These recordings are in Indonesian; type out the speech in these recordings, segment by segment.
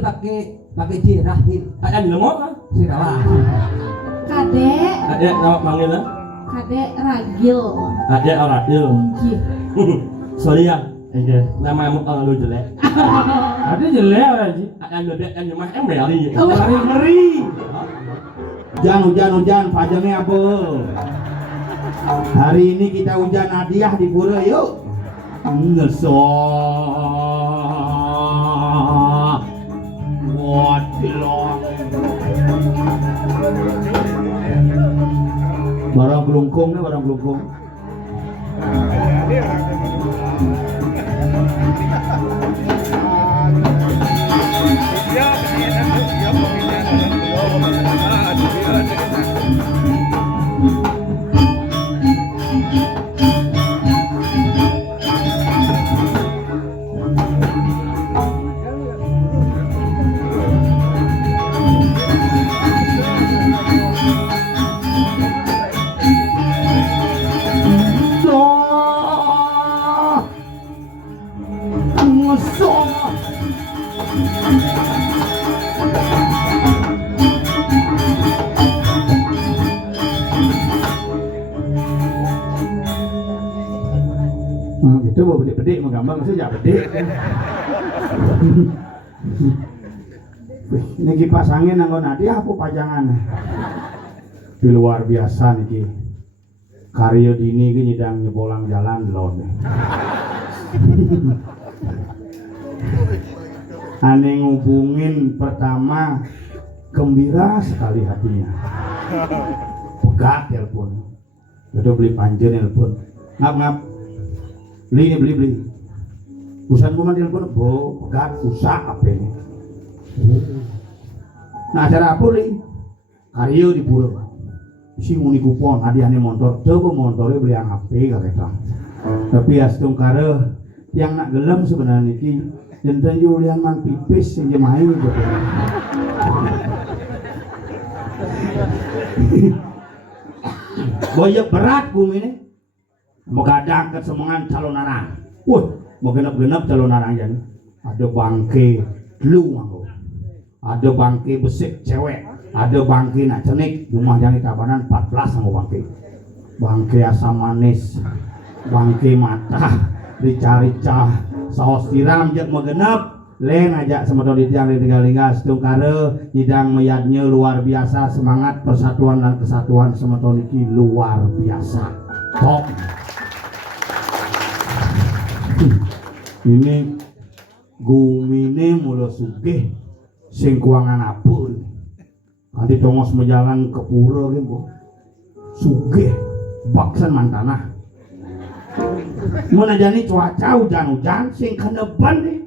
pakai jirahin. Ada di lemot kan? Siralah. Kadek. Ada nama manggilnya? Kadek Ragil. Ada orang itu. Iya. Sorry ya. Iya. Nama lu jelek. Ada jelek aja. Ada bebek yang cuma meri. Ngeri. Hujan, pajangnya apa? Hari ini kita hujan hadiah di pura yuk. Ngesok. Waduh. Barang gelungkung nih, barang gelungkung. Itu mau bedik menggambar maksudnya bedik. Ini kipas angin nanggo Nadia apa pajangan? Di luar biasa niki. Karya dini ki nyidang nyebolang jalan lho. Ane ngubungin pertama gembira sekali hatinya. Pegat telepon. Udah beli panjer telepon. Ngap. Beli. Usaha gua manggil pun, pegat usaha apa ini? Nah acara apa li? Karyo di pura. Si muni kupon, hadiahnya motor. Coba motornya beli yang HP kakek. Tapi astung kare yang nak gelem sebenarnya ki. Jantan Julian man pipis yang jemahin gitu. Boyok berat bumi ini. Begadang ke semangan calon arang. Mau genep-genep calon arang jadi. Ada bangke lu nganggo. Ada bangke besik cewek. Ada bangke nak cenik. Rumah yang ditabanan 14 nganggo bangke. Bangke asam manis. Bangke mata. Rica-rica. Saus tiram jek mau genep. Len ajak semedon ditang di tinggal-tinggal setung kare hidang meyadnya luar biasa, semangat persatuan dan kesatuan semedon iki luar biasa. Top. Ini gumine mula sugih sing kuangan apur. Nanti tongos menjalan ke pura gitu. Sugih baksan mantanah. Menajani cuaca hujan-hujan sing keneban nih.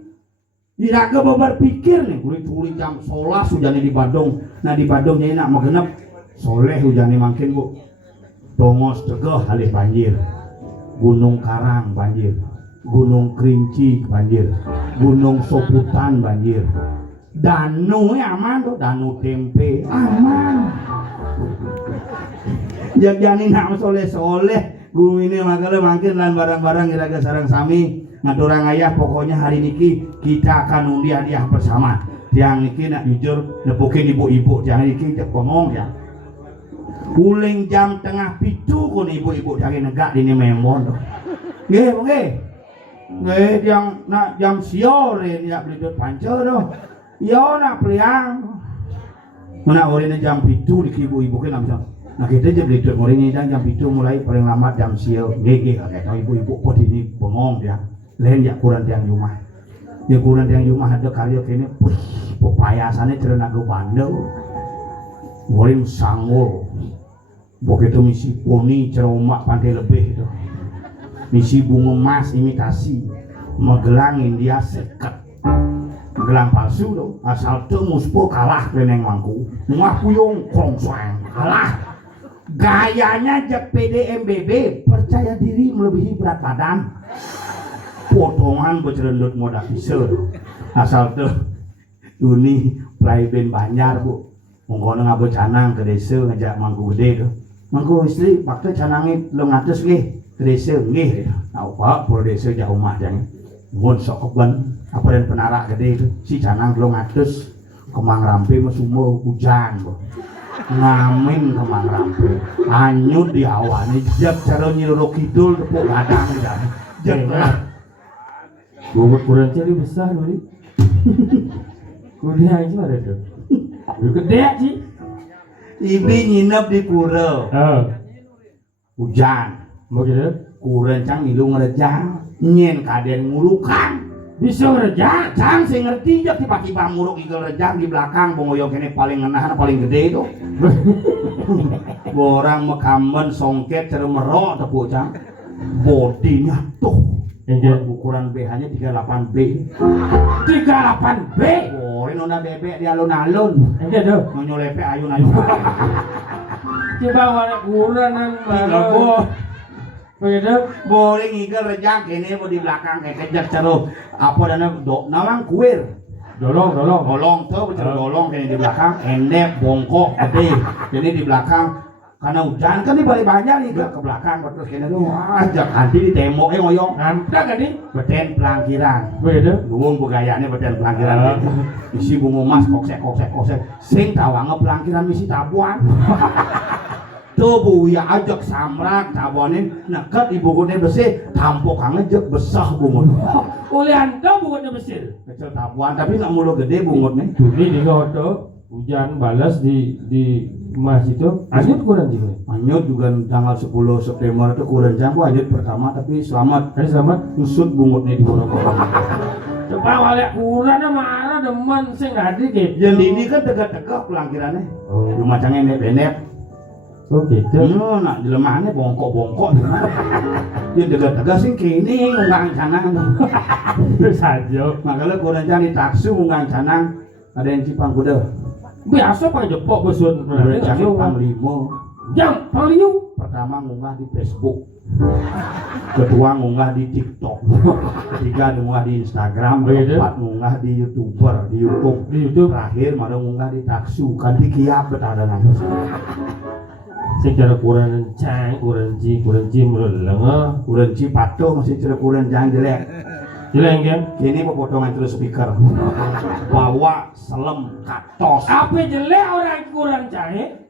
Diraga babar pikir nih, kulit jam 11 hujannya di Badung. Nah di Badung nyai nak magenep soleh hujannya makin bu. Tongos tegeh halih banjir. Gunung Karang banjir. Gunung Kerinci banjir, Gunung Soputan banjir, Danu aman tuh, Danu Tempe aman. Jagani nak soleh-soleh, gue ini makanya makin lan barang-barang kira-kira sarang sami ngaturang ayah. Pokoknya hari niki kita akan undi hadiah bersama. Yang niki nak jujur nepukin ibu-ibu, jangan niki ngomong ya. Uling jam tengah pitu kun ibu-ibu dari negak ini memon tuh. Nggih. Yang nak jam siore nak beli dot pancer doh. Yo nak priang. Mana orangnya jam pitu di ibu-ibu kan bisa. Nah kita aja beli dot orangnya jam pitu mulai paling lambat jam siang. Gege kakek ibu-ibu kok ini bengong ya. Lain ya kurang tiang rumah. Ya kurang tiang rumah ada kali kini. Pepayasannya cerita ke bandel. Orang sanggul. Begitu misi poni ceromak pantai lebih itu. Misi bunga emas imitasi Magelang India seket. Gelang palsu tuh asal tuh muspo kalah keneng mangku. Muah puyung krongswang kalah. Gayanya jak PDMBB percaya diri melebihi berat badan. Potongan bercerendut moda pisau asal tuh Duni Playben Banjar bu. Mongko ngabo canang ke desa ngajak mangku gede tuh. Mangku istri waktu canangit lo ngatus ge. Desa nggih, tahu Pak, pura desa jauh mah jangan. Mun sok keban apa dan penarak gede itu si canang belum ngatus kemang rampe mesumur hujan boh ngamin kemang rampe anyut di awan jep cara nyiroro kidul tepuk gadang dan jep lah Bobot kurang cari besar dulu. Kuliah aja ada tuh. Gede sih. ibi nginep di pura hujan Mau gitu? kurang cang ngilu ngerejang nyen kaden ngurukan Bisa rejang. cang sing ngerti aja tiba-tiba nguruk igel rejang di belakang bongoyo kene paling ngenah paling gede itu orang mekamen songket cara merok tepuk cang bodinya tuh ukuran BH nya 38B 38B. boleh nona bebek di alun-alun Enggak tuh. nyolepe ayun-ayun Coba warna kurang nang Lobo. Begitu. boleh ngigel rejang kene mau di belakang kayak kejar cara apa dana nawang kuir Dolong. dolong tuh bicara dolong kene di belakang endep bongkok gede jadi di belakang karena hujan kan di balik banyak nih ke belakang terus kene tuh ajak nanti di tembok ngoyong Nampak kan nih? beten pelangkiran Begitu. luwung begayanya beten pelangkiran isi bunga emas koksek sing tawange pelangkiran misi tabuan tuh bu ya ajak samrak tabuanin neket ibu kone besi tampok ngejek besah bungut Ulian tuh bukannya besar. kecil tabuan tapi nak mulu gede bungutnya Ini di kota hujan balas di emas itu anyut kurang sih. anyut juga tanggal 10 September itu kurang jangkau anyut pertama tapi selamat Hari selamat. usut bungutnya di kono-kono Coba walik kurang marah demen sing ngadi gitu. yang ini kan tegak-tegak pelangkirannya Oh, rumah cangnya endep-endep oh gitu. nak jelemahannya bongkok-bongkok yang tegak-tegak sih kini ngungang canang Terus aja. makanya kurang jang di taksi ngungang canang ada yang cipang kuda Biasa pak jepok besun. kurang jang panglima Jam paling pertama ngunggah di Facebook kedua ngunggah di TikTok ketiga ngunggah di Instagram keempat ngunggah di YouTuber di YouTube terakhir malah ngunggah di taksu kan di kiap betah nanti secara kurang rencang, kurang ji meleleng. kurang cipato masih cerita kurang jangan jelek Jeleng kan? kini pepotongan terus speaker bawa selem katos Apa jelek orang kurang cahe?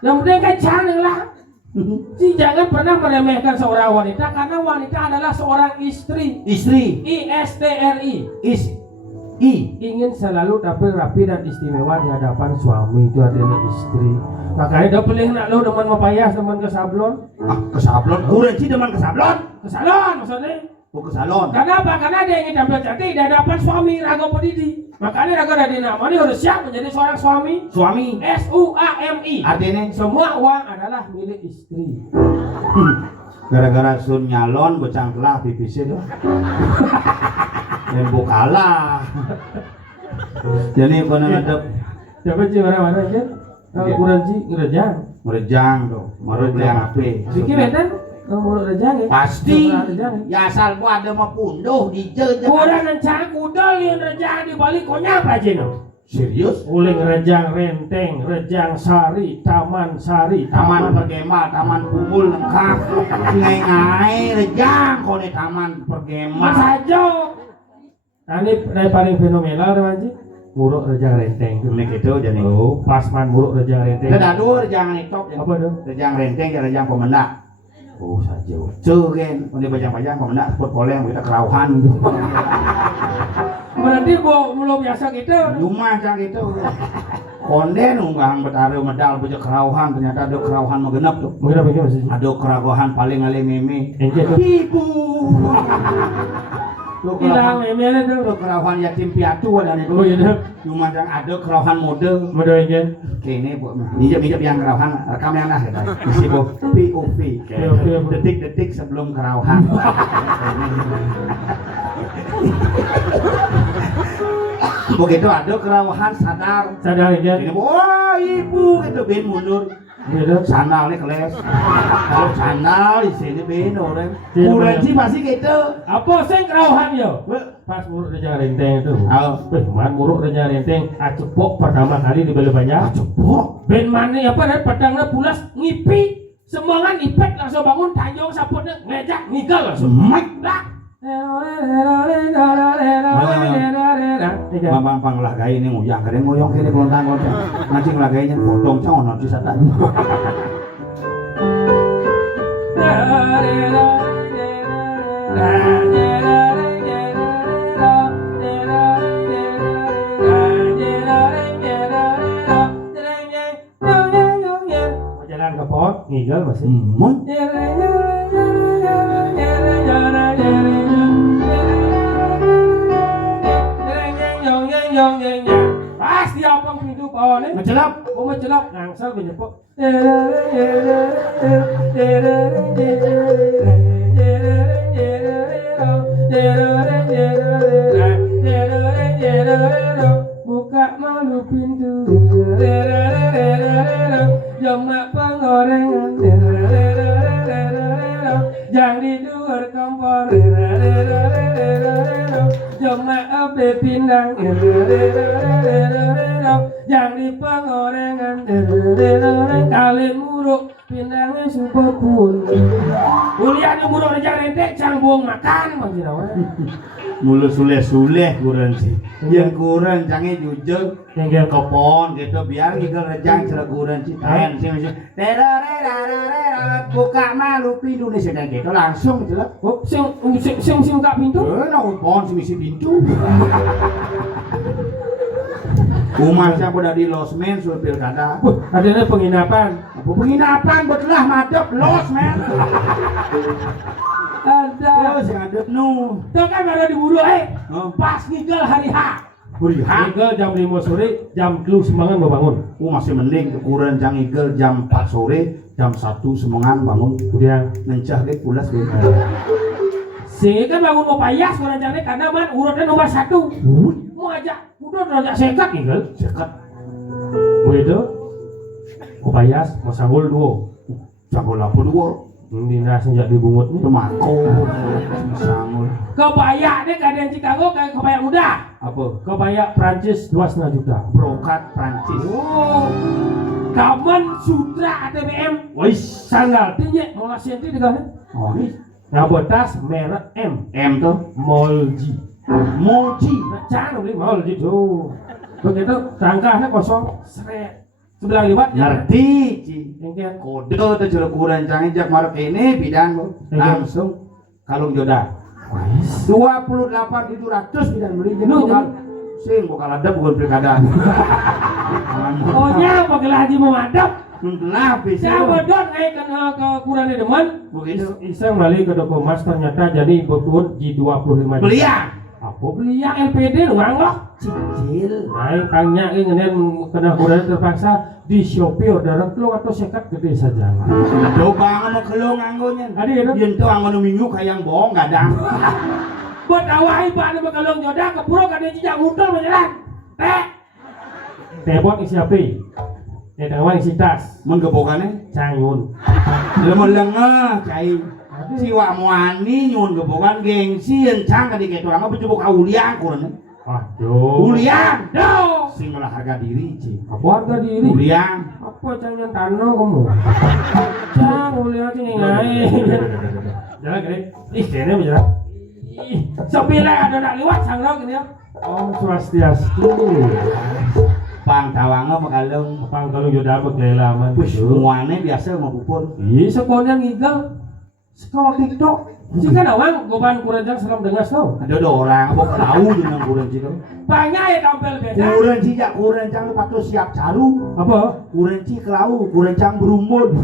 Yang penting kan canggih lah. Si jangan pernah meremehkan seorang wanita karena wanita adalah seorang istri. istri ISTRI. ingin Selalu tampil rapi dan istimewa di hadapan suami, itu artinya istri. Makanya udah pilih nak lo demen mapayas, demen ke sablon. ke sablon kurang sih demen ke sablon Ke salon maksudnya. ke salon Kenapa? Karena dia ingin tampil cantik di hadapan suami raga pendidik. Makanya raga dari namanya harus siap menjadi seorang suami. suami SUAMI. artinya Semua uang adalah milik istri. gara-gara sun nyalon becangkelah pipisnya doh nembok kalah jadi apa namanya Siapa sih orang mana aja? Kalau kurang sih ngerejang. merejang tuh marut yang ape Sikit betan, kalau rejang ya. pasti Rejang. ya asal gua ada mah punduh di jeje Kurang rencang kudal yang rejang di balik konya apa aja no? serius Uling rejang renteng, rejang sari, taman taman pergemal taman pungul lengkap ngai rejang kau nih taman pergemal Mas aja. Ini dari paling fenomenal teman sih. Muruk rejang renteng. ini gitu jadi Oh, pas man muruk rejang renteng. kita dadu rejang nitop ya Apa dong? rejang renteng ya rejang pemendak Oh saja. cuh kan udah bajang-bajang pemendak sport poleng kita kerauhan gitu Berarti belum biasa gitu. rumah cang gitu konden unggang betare medal baca kerauhan ternyata ada kerauhan megenap tuh Mungkin apa sih masih? ada kerauhan paling ale meme Enggak tuh. ibu lu Hilang kerauhan emailnya tuh. lu kerauhan yatim piatu ada itu Oh iya tuh. cuma yang ada kerauhan mode Mau enggak? kini bu minjam yang kerauhan rekam yang lah kita isi bu POV detik-detik sebelum kerauhan begitu ada kerauhan sadar Enggak? ini wah ibu itu ben mundur Iya tuh. sandal nih keles kalau sandal di sini ben orang kurang sih pasti gitu Apa sih kerauhan yo? Pas muruk rejang renteng itu. Man muruk rejang renteng acepok pertama kali di beli banyak. cepok Ben mana apa dan pedangnya pulas ngipi. Semangat ipet langsung bangun tanjung saputnya ngejak ngigal langsung. semek Lah, Mamang panglagay ini nguyang kene ngoyong kene klontang-klontang. Ngaji nglagainya bodong cang ono disatan. Jalan ke pot, ngigel masih. Pasti apa pintu pohon ini? Ngecelap. Oh mencelap, ngangsal menyepok. Buka malu pintu. Jamak pengorengan. Jangan di luar kompor. Jamak api pindang. Jangan di pengorengan. Kali muruk pindangnya super pun. Kuliah di muruk aja rentek cang buang makan bang Mulu suleh-suleh kurang sih. Yang kurang jangan jujur yang kepon gitu biar ngigel rejang cara kurang sih. Tahan sih masih. Buka malu pintu nih sedang gitu langsung gitu lah. Oh, sing buka pintu? Nong pohon sih misi pintu. Umar siapa udah di losmen sudah pilkada. Adanya penginapan. Apa penginapan betulah madep losmen. Ada. Oh, sing adep nu. Tuh kan baru diburu pas ngigel hari H. Hari H. Ngigel jam 5 sore, jam 3 semangan mau bangun. Oh masih mending kurang jang ngigel jam 4 sore, jam 1 semangan bangun. Udah Nencah ge pulas ge. sehingga kan bangun mau payas jangan karena man urutan nomor 1. Mau aja udah rada sekat ngigel. Sekat. Begitu. Mau payas, mau sanggul 2. Sanggul apa dua? Dina sejak dibungut nih. Temako. Sanggul. Kebaya deh keadaan Chicago kayak kebaya muda. Apa? Kebaya Prancis 2,5 juta. Brokat Prancis. Oh, Kaman Sutra ATBM. Wais, sandal tinggi, mau ngasih nanti dengan Oh ini ngabotas merek M. M tuh Molji. Moji. Nah, jangan beli Molji tuh. Begitu rangkanya kosong, seret. Sebelah liwat Ngerti Ci. Engkel. Kode tuh jero kurang jang jak marek ini bidang langsung kalung joda. 28.700 bidang beli jadi bukan sing bukan ada bukan pilkada. Oh nya pakai haji mau madep. Lah bisa. Siapa dot kena ke kurangnya deman. Begitu. Iseng balik ke Doko Mas ternyata jadi betul G25 juta. Beliang. Apa beli yang LPD lu nganggok? Cicil. Naik tanya ini kena kurang terpaksa di Shopee orderan keluar atau sekat gede saja. Coba mau kelong anggonya. Adi itu. Yen tuh anggon minggu kayak bohong gadang. Buat awai pak nih kalau jodoh ke pura kadang cicak muter menyelan. Tebon isi api. Tewang isi tas. Menggebokannya Canggun. lemah lengah cai. Siwa muani nyun gebokan gengsi encang kadi ketu angga becubuk auliang kurang. Waduh. Uliang. Duh. Sing lah harga diri Ci. Apa harga diri? Uliang. Apa jangan tanah kamu? Cang uliang ini ngai. Jalan gede. Ih kene bicara. Ih, sepile ada nak liwat sangrok ini ya. Oh, swastiastu. Pang tawanga makalong. Pang kalau jodoh beglelaman. Wih, muane biasa mau pupur. Iya, sekolahnya ngigel. Sekolah TikTok. Jika nawang goban kurang salam dengar tau. Ada orang apa tahu dengan kurang Ci. Banyak ya tampil beda. Kurang Ci jak kurang cang patut siap caru. Apa? Kurang Ci kelau, kurang cang berumbun.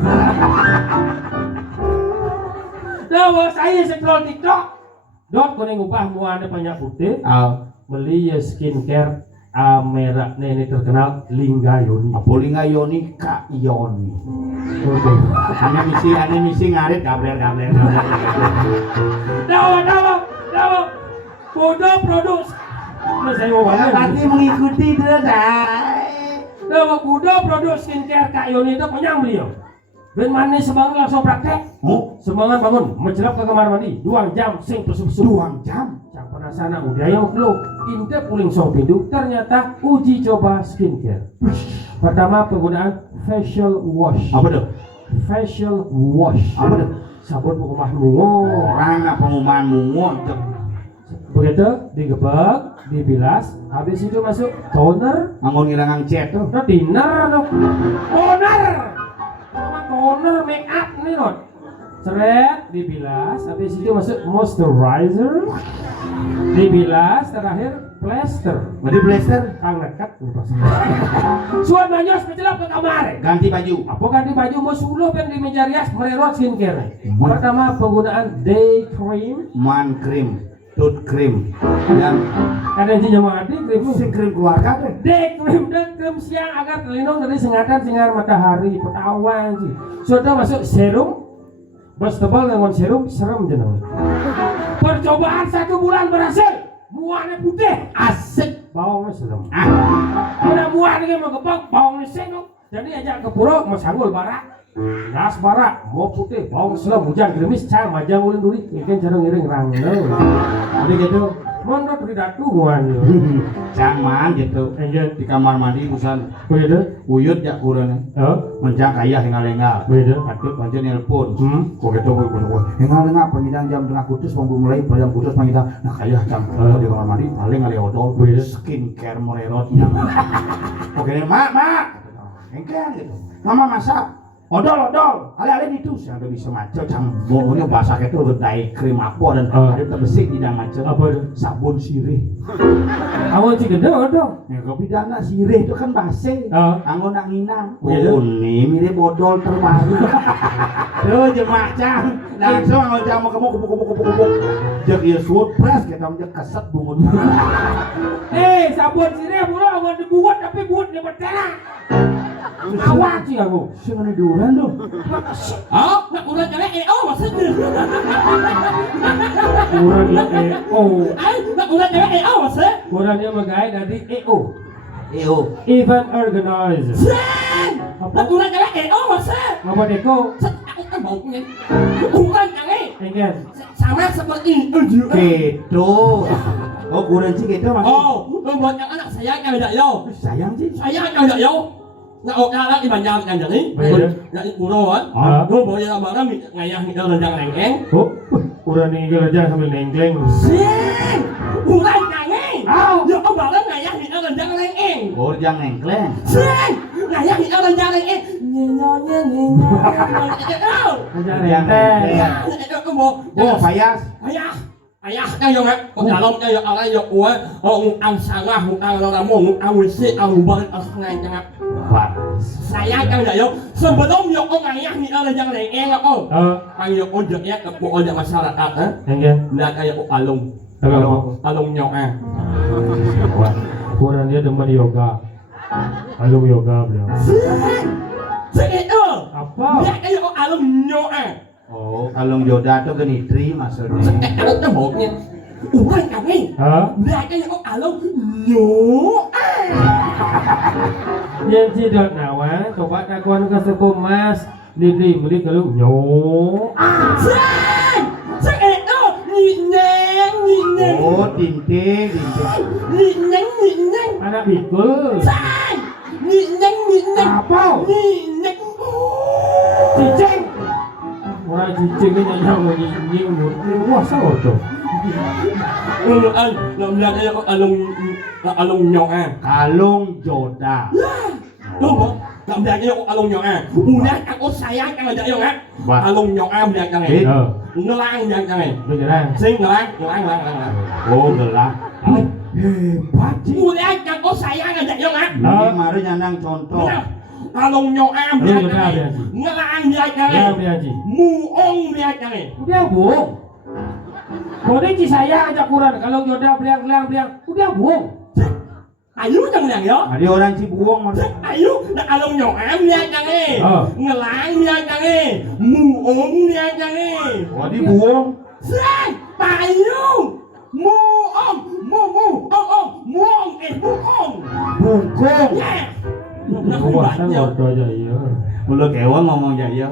Lah, saya scroll TikTok. Dot kuning ubah muana banyak putih. Beli ya skincare merek ini terkenal Linggayoni. Apolinga Yoni Kak Yoni. Ane misi ngarit gabler. Dawa. Bodoh produk. Nah, saya mau Berarti mengikuti terus Dawa bodoh produk skincare Kak Yoni itu penyang beliau. Ben manis semangat langsung praktek. Semangat bangun, menjelap ke kamar mandi, 2 jam sing bersih-bersih. 2 jam. Yang penasaran udah yang lo intip uling song pintu ternyata uji coba skincare. Pertama penggunaan facial wash. Apa tuh? Facial wash. Apa tuh? Sabun pengumah mungo. Orang pengumuman mungo begitu digebek, dibilas, habis itu masuk toner, Anggon ngilangang cet tuh. no dinner, no toner, sama toner make up nih no, seret, dibilas, habis itu masuk moisturizer, dibilas, terakhir plaster, Berarti blaster kang nekat, suan banyak menjelap ke kamar. ganti baju. Apa ganti baju mau suluh yang di meja rias mererot skincare. Pertama penggunaan day cream, Man cream, tooth cream, yang ada yang cuma mati cream si krim keluarga tuh. day cream dan krim siang agar terlindung dari sengatan sinar matahari petawan sih. Sudah masuk serum, bos tebal dengan serum serem jeneng. Percobaan 1 bulan berhasil, muarnya putih, asik, bawangnya serem. Udah muar lagi mau kepang, bawangnya senok. Jadi aja ke pura mau sanggul barak, gas barak, mau putih, bawang serem, hujan gerimis, cah majang ulin duri, mungkin cara ngiring rangel. Jadi gitu. Mondok di datuan. Jangan gitu. Enggak, Di kamar mandi usan beda. uyut ya kurang. Oh, Mencang kaya hingal-hingal. beda. Patut pancen nelpon. Hmm. Kok gitu hingal-hingal pengidang jam tengah kutus mau mulai jam kutus pengidang. Nah kaya jam di kamar mandi paling ngali odol. Beda. Skincare mererotnya. Oke mak. Engke gitu. Mama masak. Odol, ale-ale itu sih ada bisa macet, bohongnya basah itu berdaya krim apa dan ada terbesik tidak macet. Apa itu? Sabun sirih. Awal sih gede dong. Ya kopi dana sirih itu kan basi. Anggo nak nginang. Iya, Oh, ini mirip bodol terbaru. Tuh jemaah cang. Langsung anggo cang mau kupu. Jek ieu surprise kita menjek keset bungun. Sabun sirih mulu awal dibuat tapi buat di betena. Awal sih aku. Sing ngene duran tuh. Oh, nak udah jalan maksudnya. Kurang ya Nak udah jalan maksudnya. kurangnya megai dari EO, Iyo. event organizer. Nak udah jalan maksudnya. Apa deko? Aku baunya. Bukan jangan. Enggak. Sama seperti itu. Gitu. Oh, kurang sih gitu mas. Oh, buat yang anak saya yang ada yo. Sayang sih. Saya yang ada yo. Nak orang di banyak yang jadi. Nak kuno kan. Lu bawa yang barang ngayah kita rendang lengkeng. Oh, kurang nih kerja sambil nengkleng. Sing, bukan jangan. Yo barang ngayah kita rendang lengkeng. Oh, jangan nengkleng. Sing, ngayah kita rendang lengkeng. Nyenyonya. Kerja nengkleng. Itu mau. Oh, payas. Ayah kayo nga, dalam kayo alay yo kuha, ang sanga, ang lalamo, ang wisi, ang uban, ang sangay nga. Saya kayo sebelum yo ko ngayah ni ala yang lengeng ako. Kayo ko jek ko o masyarakat ha. Enggak. Na kayo ko along. Along nyo Kurang dia demen yoga. Alung yoga beliau. Sige ito. Apa? Na kayo ko along nyo Oh, kalung Yoda tuh genitri maksudnya. Ano ito mo niya? Uran kami. Na kayo ko along nyo Yang tidak nawa, coba kakuan ke suku mas, beli kalau nyo. Sige ito. Nyeng. Oh, tinting. Nyeng. Anak bikul. Nyeng. Apa? Nyeng. Cicing. Orang cicing ini yang nying. Wah, sao tuh? Na kayo ko along nyo Kalung Yoda. Loh, nggak berani aku alung nyo Udah aku sayang kan ada yo alung nyo berani kan ngelang jangan Beneran. sing ngelang. Oh, gelah. Hebat sih. Udah aku sayang ada yo Ini mari nyandang contoh. alung nyo berani kan ngelang Ya, jangan Biaji. muong berani kan Udah, Bu. Kode saya ajak kurang. Kalau Yoda beliang. Udah, Bu. ayo jangan yo Ada orang Cibuong mas. ayo na alung nyo berani kan ngelang berani kan muong berani kan Oh, di buong. Sing, tayo! Muong! Muong! Muong! Bungkung. Yeah! Wah, saya ngobrol aja iya. Mulut kewan ngomong jaya.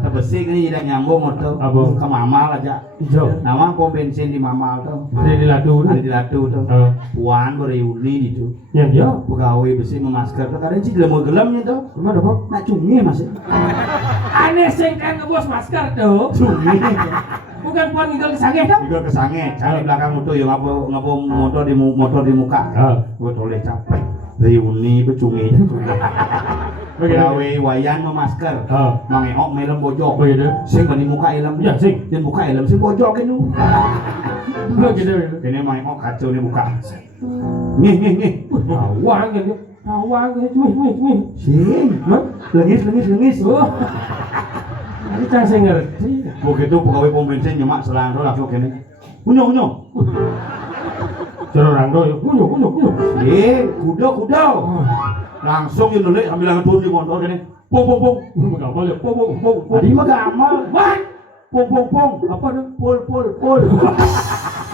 Terbesik ini tidak nyambung motor. Apa? Ke Mamal aja. Hijau. Nama pom bensin di Mamal tuh. Dari ladu. Ada di Latu tuh. Puan bereuni itu. Yang dia. Pegawai besi memasker tuh. Kadang sih gelem-gelemnya tuh. Gimana, Pak? Nak cungi mas. Aneh sing kan ngebos masker tuh. Cungi. Bukan pohon ngigel kesange dong. Juga kesange, cari belakang motor yang ngapo motor di muka. Gue toleh capek. Reuni becungi. Gawe wayang memasker. Mangeok melem bojok. Begitu. Sing bani muka elem. Ya sing. Dan muka elem sing bojok kenu. Begitu. Kene mangeok kacau di muka. Nih. Awang gitu. Awang gitu. Wih. Sing. Lengis. Oh. Ini cang saya ngerti. Begitu pegawai pom bensin nyemak selang langsung kene. Unyo. Cara orang do, unyu. Kudo. Langsung yang nulis ambil angkat turun di motor kene. Pong. Gamal ya, pong. Tadi mah gamal. Mat. Pong. Apa tuh? Pol.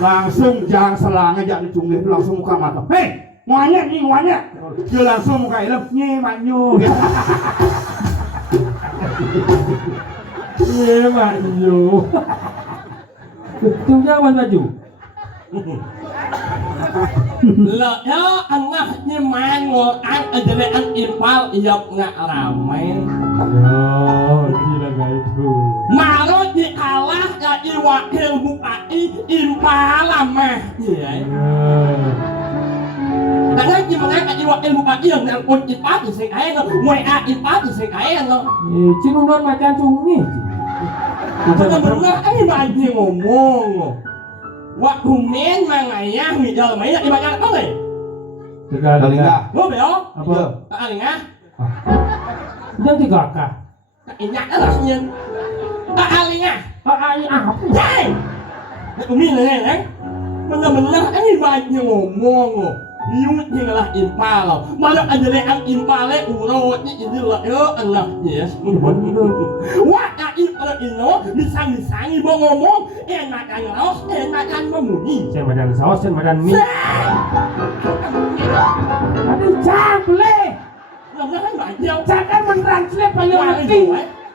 Langsung jang selangnya jak dicunggih langsung muka mata. Hei, ngwanya. Dia langsung muka ilem manyu. Iya, manyu. Tunjangan baju. Lah ya anaknya mango ang adalah ang impal iyap nga ramen. Oh, gila gak itu. Marot di kalah ya iwakil bukai impala mah. Iya. Karena gimana kan iwakil bukai yang nangkut impal di sing kaya no, WA impal di sing kaya no. Cinundon macan cungi. Bener-bener ini bagi ngomong. Wak humen mangaya midal maya ibadah apa le? Tegal. Lo beo? Apa? Alinga. Dia tiga kah? Inyak rasanya. Alinga. Apa? Jai. Umi neng. Bener-bener ini bagi ngomong. Liut lah impal. Malah aja le ang impale urut ni ini lah yo Allah yes. Wah impal ino misang-misangi bo ngomong enakan raos enakan memuni. Sen badan saus, sen badan mie. Aduh, cang boleh. Làm nó thấy bạn nhau. Cang kan mentranslate paling ngerti.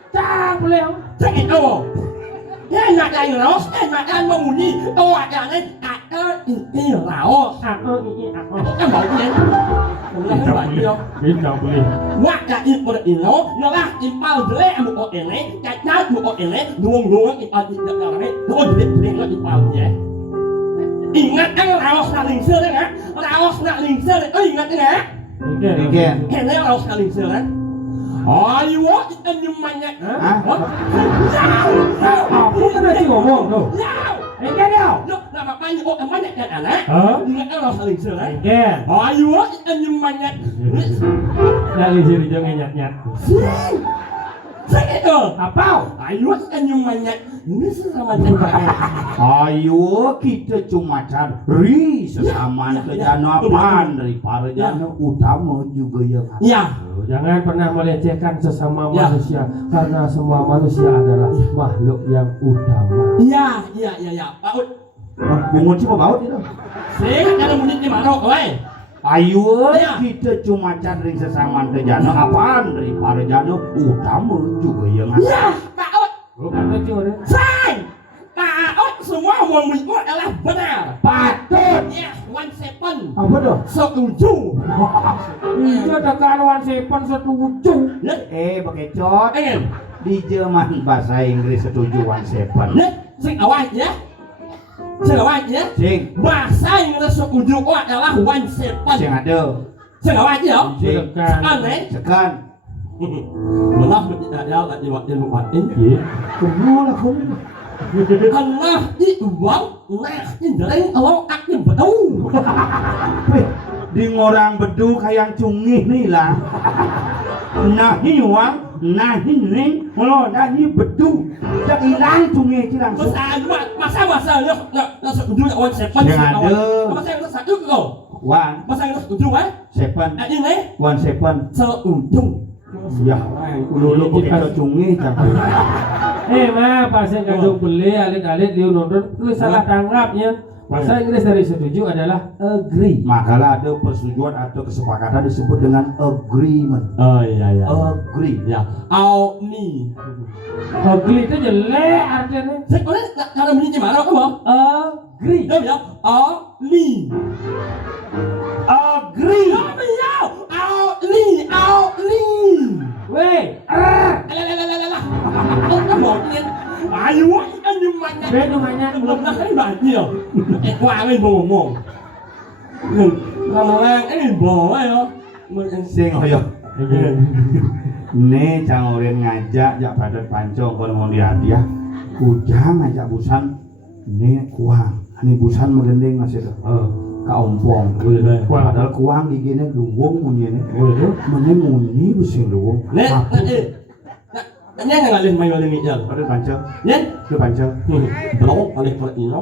Cang boleh. Cang itu. Enakan raos enakan memuni. Akan ini raos. Kan bảo gì? Làm thấy bạn nhau. Cang boleh. Wah impal ino ngalah impal jelek mu ini cacat mu ini nuang impal tidak ramai. Tuh jelek impal ya. Ingat kan raos nak lingsir kan? Raos nak lingsir. Ingat kan? Ikan. Kena raos nak lingsir kan? Ayo, kita nyumanya. Aku kan tadi ngomong tuh. Ikan dia. Yuk, nama panjang oh emangnya kan anak? Ingat kan raos nak lingsir kan? Ikan. Ayo, kita nyumanya. Nah, lingsir hijau nyat-nyat. Saya itu. Apa? Ayo, kita nyumanya. Ini sesama cengkak. Ayo kita cuma cari sesama kejanapan dari para jana utama juga ya. Ya. Jangan pernah melecehkan sesama Ya. manusia karena semua manusia adalah makhluk yang utama. Ya. Pak Ud. Bungun sih mau baut itu. Saya ada munit di mana kowe? Ayo Ya. kita cuma cari sesama kejana apaan dari para jana utama juga ya. Ya, Pak Ud. Bukan itu ada. Say, Pak Ud semua ngomong adalah benar. Patut. Ya, 17. Apa dah? Setuju. Iya ada karuan sepan setuju. Ya, Bekecot. Di Jerman bahasa Inggris setuju 17. ya, sing awal ya. Sing awal ya. Sing Bahasa Inggris setuju adalah 17. sing ada. Sing awal ya. Sing Aneh. sekan. Malah ya di waktu lupa ini. Kenapa kau? Allah di uang, nah ini dari kalau aknya betul. Di ngorang bedu kayak cungih nih lah. Nah ini uang, nah ini kalau nah ini bedu, tak hilang cungih itu langsung. Masa ya, nggak setuju ya sepan. Yang ada. Masa yang satu loh. One Masa yang setuju kan? seven, Ini 17. setuju. Ya, ulu pakai cungih tapi. Mah bahasa kandung beli alit-alit dia nonton lu salah tanggapnya. Bahasa Inggris dari setuju adalah agree. Makalah ada persetujuan atau kesepakatan disebut dengan agreement. Oh iya. Agree. Ya, au ni. Agree itu jelek artinya. Sekolah kalau bunyi gimana kamu? Agree. Ya, au ni. Agree. Au ni. Weh, Alah. Kamu mau ni? Ayo, ini mana? beda belum tahu banyak. Wang ini ngomong. Lama-lama ini bawa ya. Sing oyo. Nih cang oren ngajak jak padat pancong kono mau hadiah. Ujang ngajak busan. Nih kuang. Ini busan megendeng masih tuh. Kaompong. Padahal kuang giginya luwung munyene. Muni busing luwung. Nek, nek ngalih mayo ni mijal. Padat pancong. Nek, Ke pancong. blok alih pelat ino.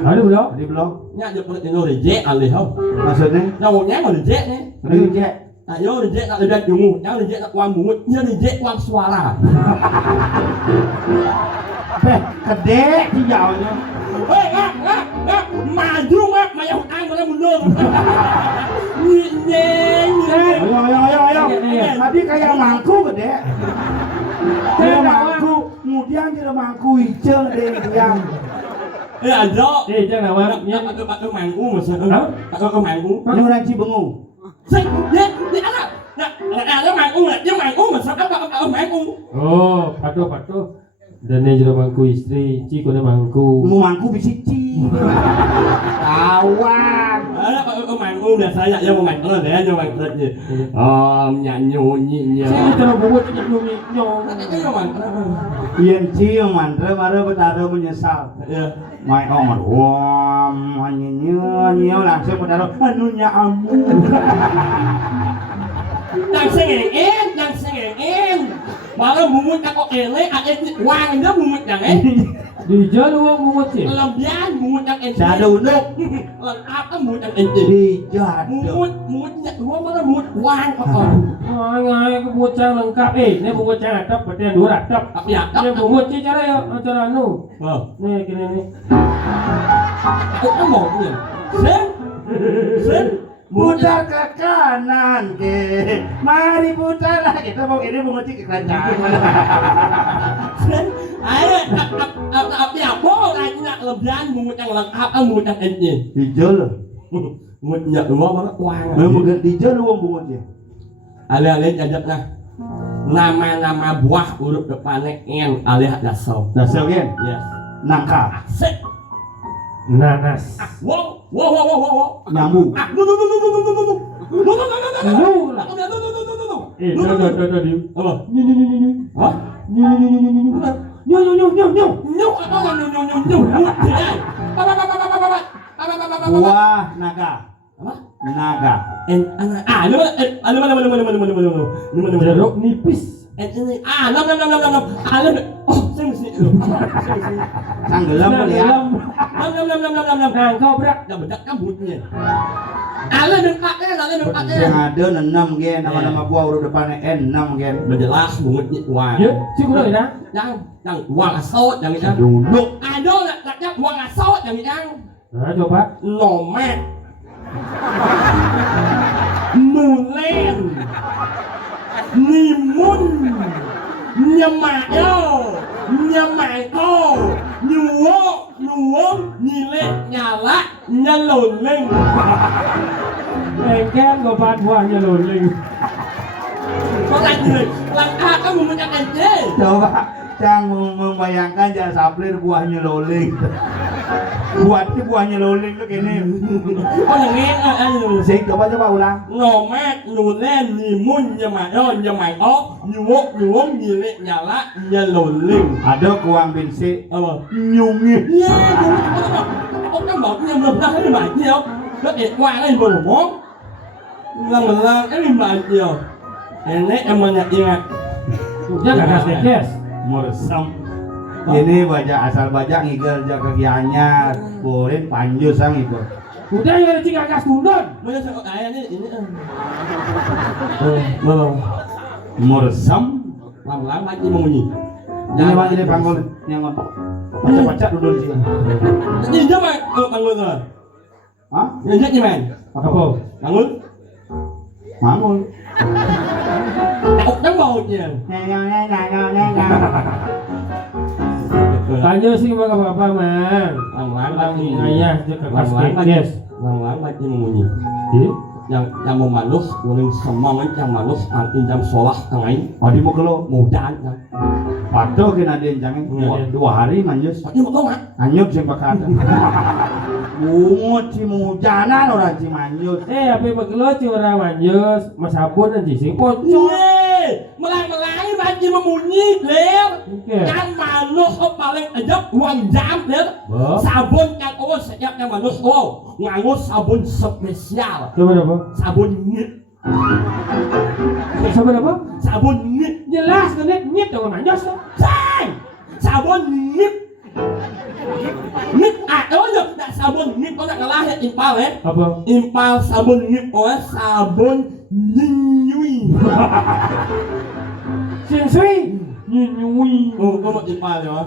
Ada belum? Di blok. Nya je pelat ino reject alih hau. Maksudnya? Nyawanya mau reject ni. Reject. Ayo reject nak ledak jungu, yang reject nak kuang bungut, nya reject kuang suara. Gede hijaunya. Maju ngak, maya hutang mana mundur. Nyeng. Ayo. Tadi kayak mangku gede. Dia mangku, kemudian dia mangku hijau deh yang. Ada. Jangan awak. Aku mangku masa. Aku mangku. Nyurang Cibengu. Sing, dia anak. Ada mangku, dia mangku masa apa mangku. Oh, patuh. Dan ini juga mangku istri, Ciko ni mangku. Mu mangku bisici. Kawan. Ada aku mangku biasa ya, yang mangku dia yang mangku dia. Nyanyi. Saya terus buat nyanyi. Itu yang mangku. Yen ci yang mantra mara betara menyesal. Ya. Mai omar wam nyanyi langsung betara anunya amu. Yang sengeng. Malah bungut aku ele, ada wang dia bungut yang Dijual uang mungut sih. Lebihan bungut yang Sada unduk. Lengkap kan bungut yang Dijatuh. Mungutnya dua mana bungut wang kok. Ngai kebucang lengkap. Ini bungut yang atap, berarti yang dua atap. Tapi ya, Ini bungut sih cara ya, cara anu. oh, Nih kini nih. aku kan mau punya. Sen, Putar ke kanan ke. Mari putar lah. Kita mau ini bunga ke kerajaan. sen, ayo, tapi apa orangnya lebihan bungut yang lengkap, bungut yang ini. Dijol. Bungutnya dua mana wang. Memang dijol uang bungatnya. Alih-alih jajabnya nama-nama buah huruf depannya n alih dasar. Dasar kan? Yes. Nangka. Set. Nanas. Wow. Nyamuk. Apa? Hah? Buah naga. Naga. Jeruk nipis. Tanggelam kali ya. Nangkau berak. Iya. Yang ada 6 gen nama-nama buah huruf depannya N 6 gen. Menjelas bungutnya wang. Ya, sih kudu ya. Yang wang asot yang itu. Duduk. Ada nak wang asot yang itu. Nah, coba. Nomet. Mulen. Nimun. Nyemayo. Nyemako. Nyuwong. Nyile. Nyala. Nyaloleng. Engken gobat buahnya loling. Kok lagi? Langkah kamu menyakan je. Coba Cang membayangkan jangan saplir buahnya loling. Buatnya buahnya loling tuh gini. Oh yang ini. Sing coba ulang. Nomet, nulen, nimun, nyemako, nyuwong, nyile, nyala, nyaloleng. Ada kuang binsi Apa? nyungi. Iya, ông đang bảo em lập ra cái bài nhiều, nó để qua cái một món, lần cái bài nhiều, em mà nhặt gì à? Jangan kasih kes. Mursam. Ini baca asal baca ngigel jaga gianyar. Boleh panjus sang itu. Udah ya cik gas tundon. Mana saya kayak ini, belum, Mursam. lama lagi mau bunyi. Ini bang ini panggul yang baca dulu sih. Ini dia mah panggul tu. Hah? Ini dia man. Apa? Panggul. Panggul. Ốc đắng bầu nha. Tanya sih sama apa mang. Lama Lagi lagi. ayah dia Lama kasih lagi. kes. Lama lagi mau bunyi. Jadi, Yang memalus, kuning semang yang malus, anti jam sholat tangai. Oh di mukelo. Mudah kan. Patuh kena dia jangan dua hari manjus. Tapi mau mak. Anyut sing bakal. Mungut si mujanan orang si manjus. Apa begelo ci ora manjus, masabun anji sing pocong. Melang-melangi banci memunyi leo. Yang manus paling ajak uang jam leo. Sabun yang setiap yang manus nganggo sabun spesial. Coba apa? Sabun nyit. Sabun apa? Sabun nyit. Jelas nyit dong manjus. Sabun nyit. Nyit tak sabun nyit kau nak ngalah ya impal Apa? Impal sabun nyit sabun nyinyui. Sing nyinyui. Oh, kau mau impal ya?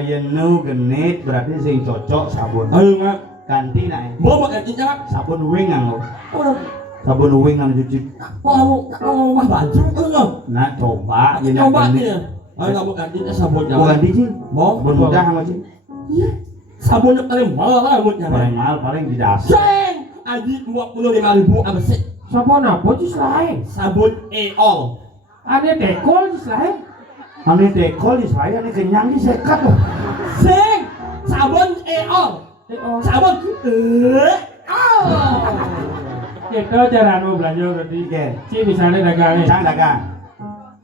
Yenu genit berarti sing cocok sabun. Ayo mak. Ganti naik. Bawa mak ganti cakap. Sabun wingang lo. Oh, Sabun wingang cuci. kau mah baju enggak? Nah coba. Ini Coba genit. dia. Ayo kamu ganti sabun Mau ganti sih? Mau? Sabun mudah sama sih. Sabun yang paling mahal rambutnya. Paling mahal paling di dasar. Seng. Aji 25.000 apa sih? Sabun apa sih lain? Sabun Eol. Ada dekol sih lain. Ini dekol di saya nih kenyang di sekat loh. Seng. Sabun Eol. Sabun Eol. Itu cara anu belanja berarti. Oke. Ci misalnya dagangnya. Cang dagang.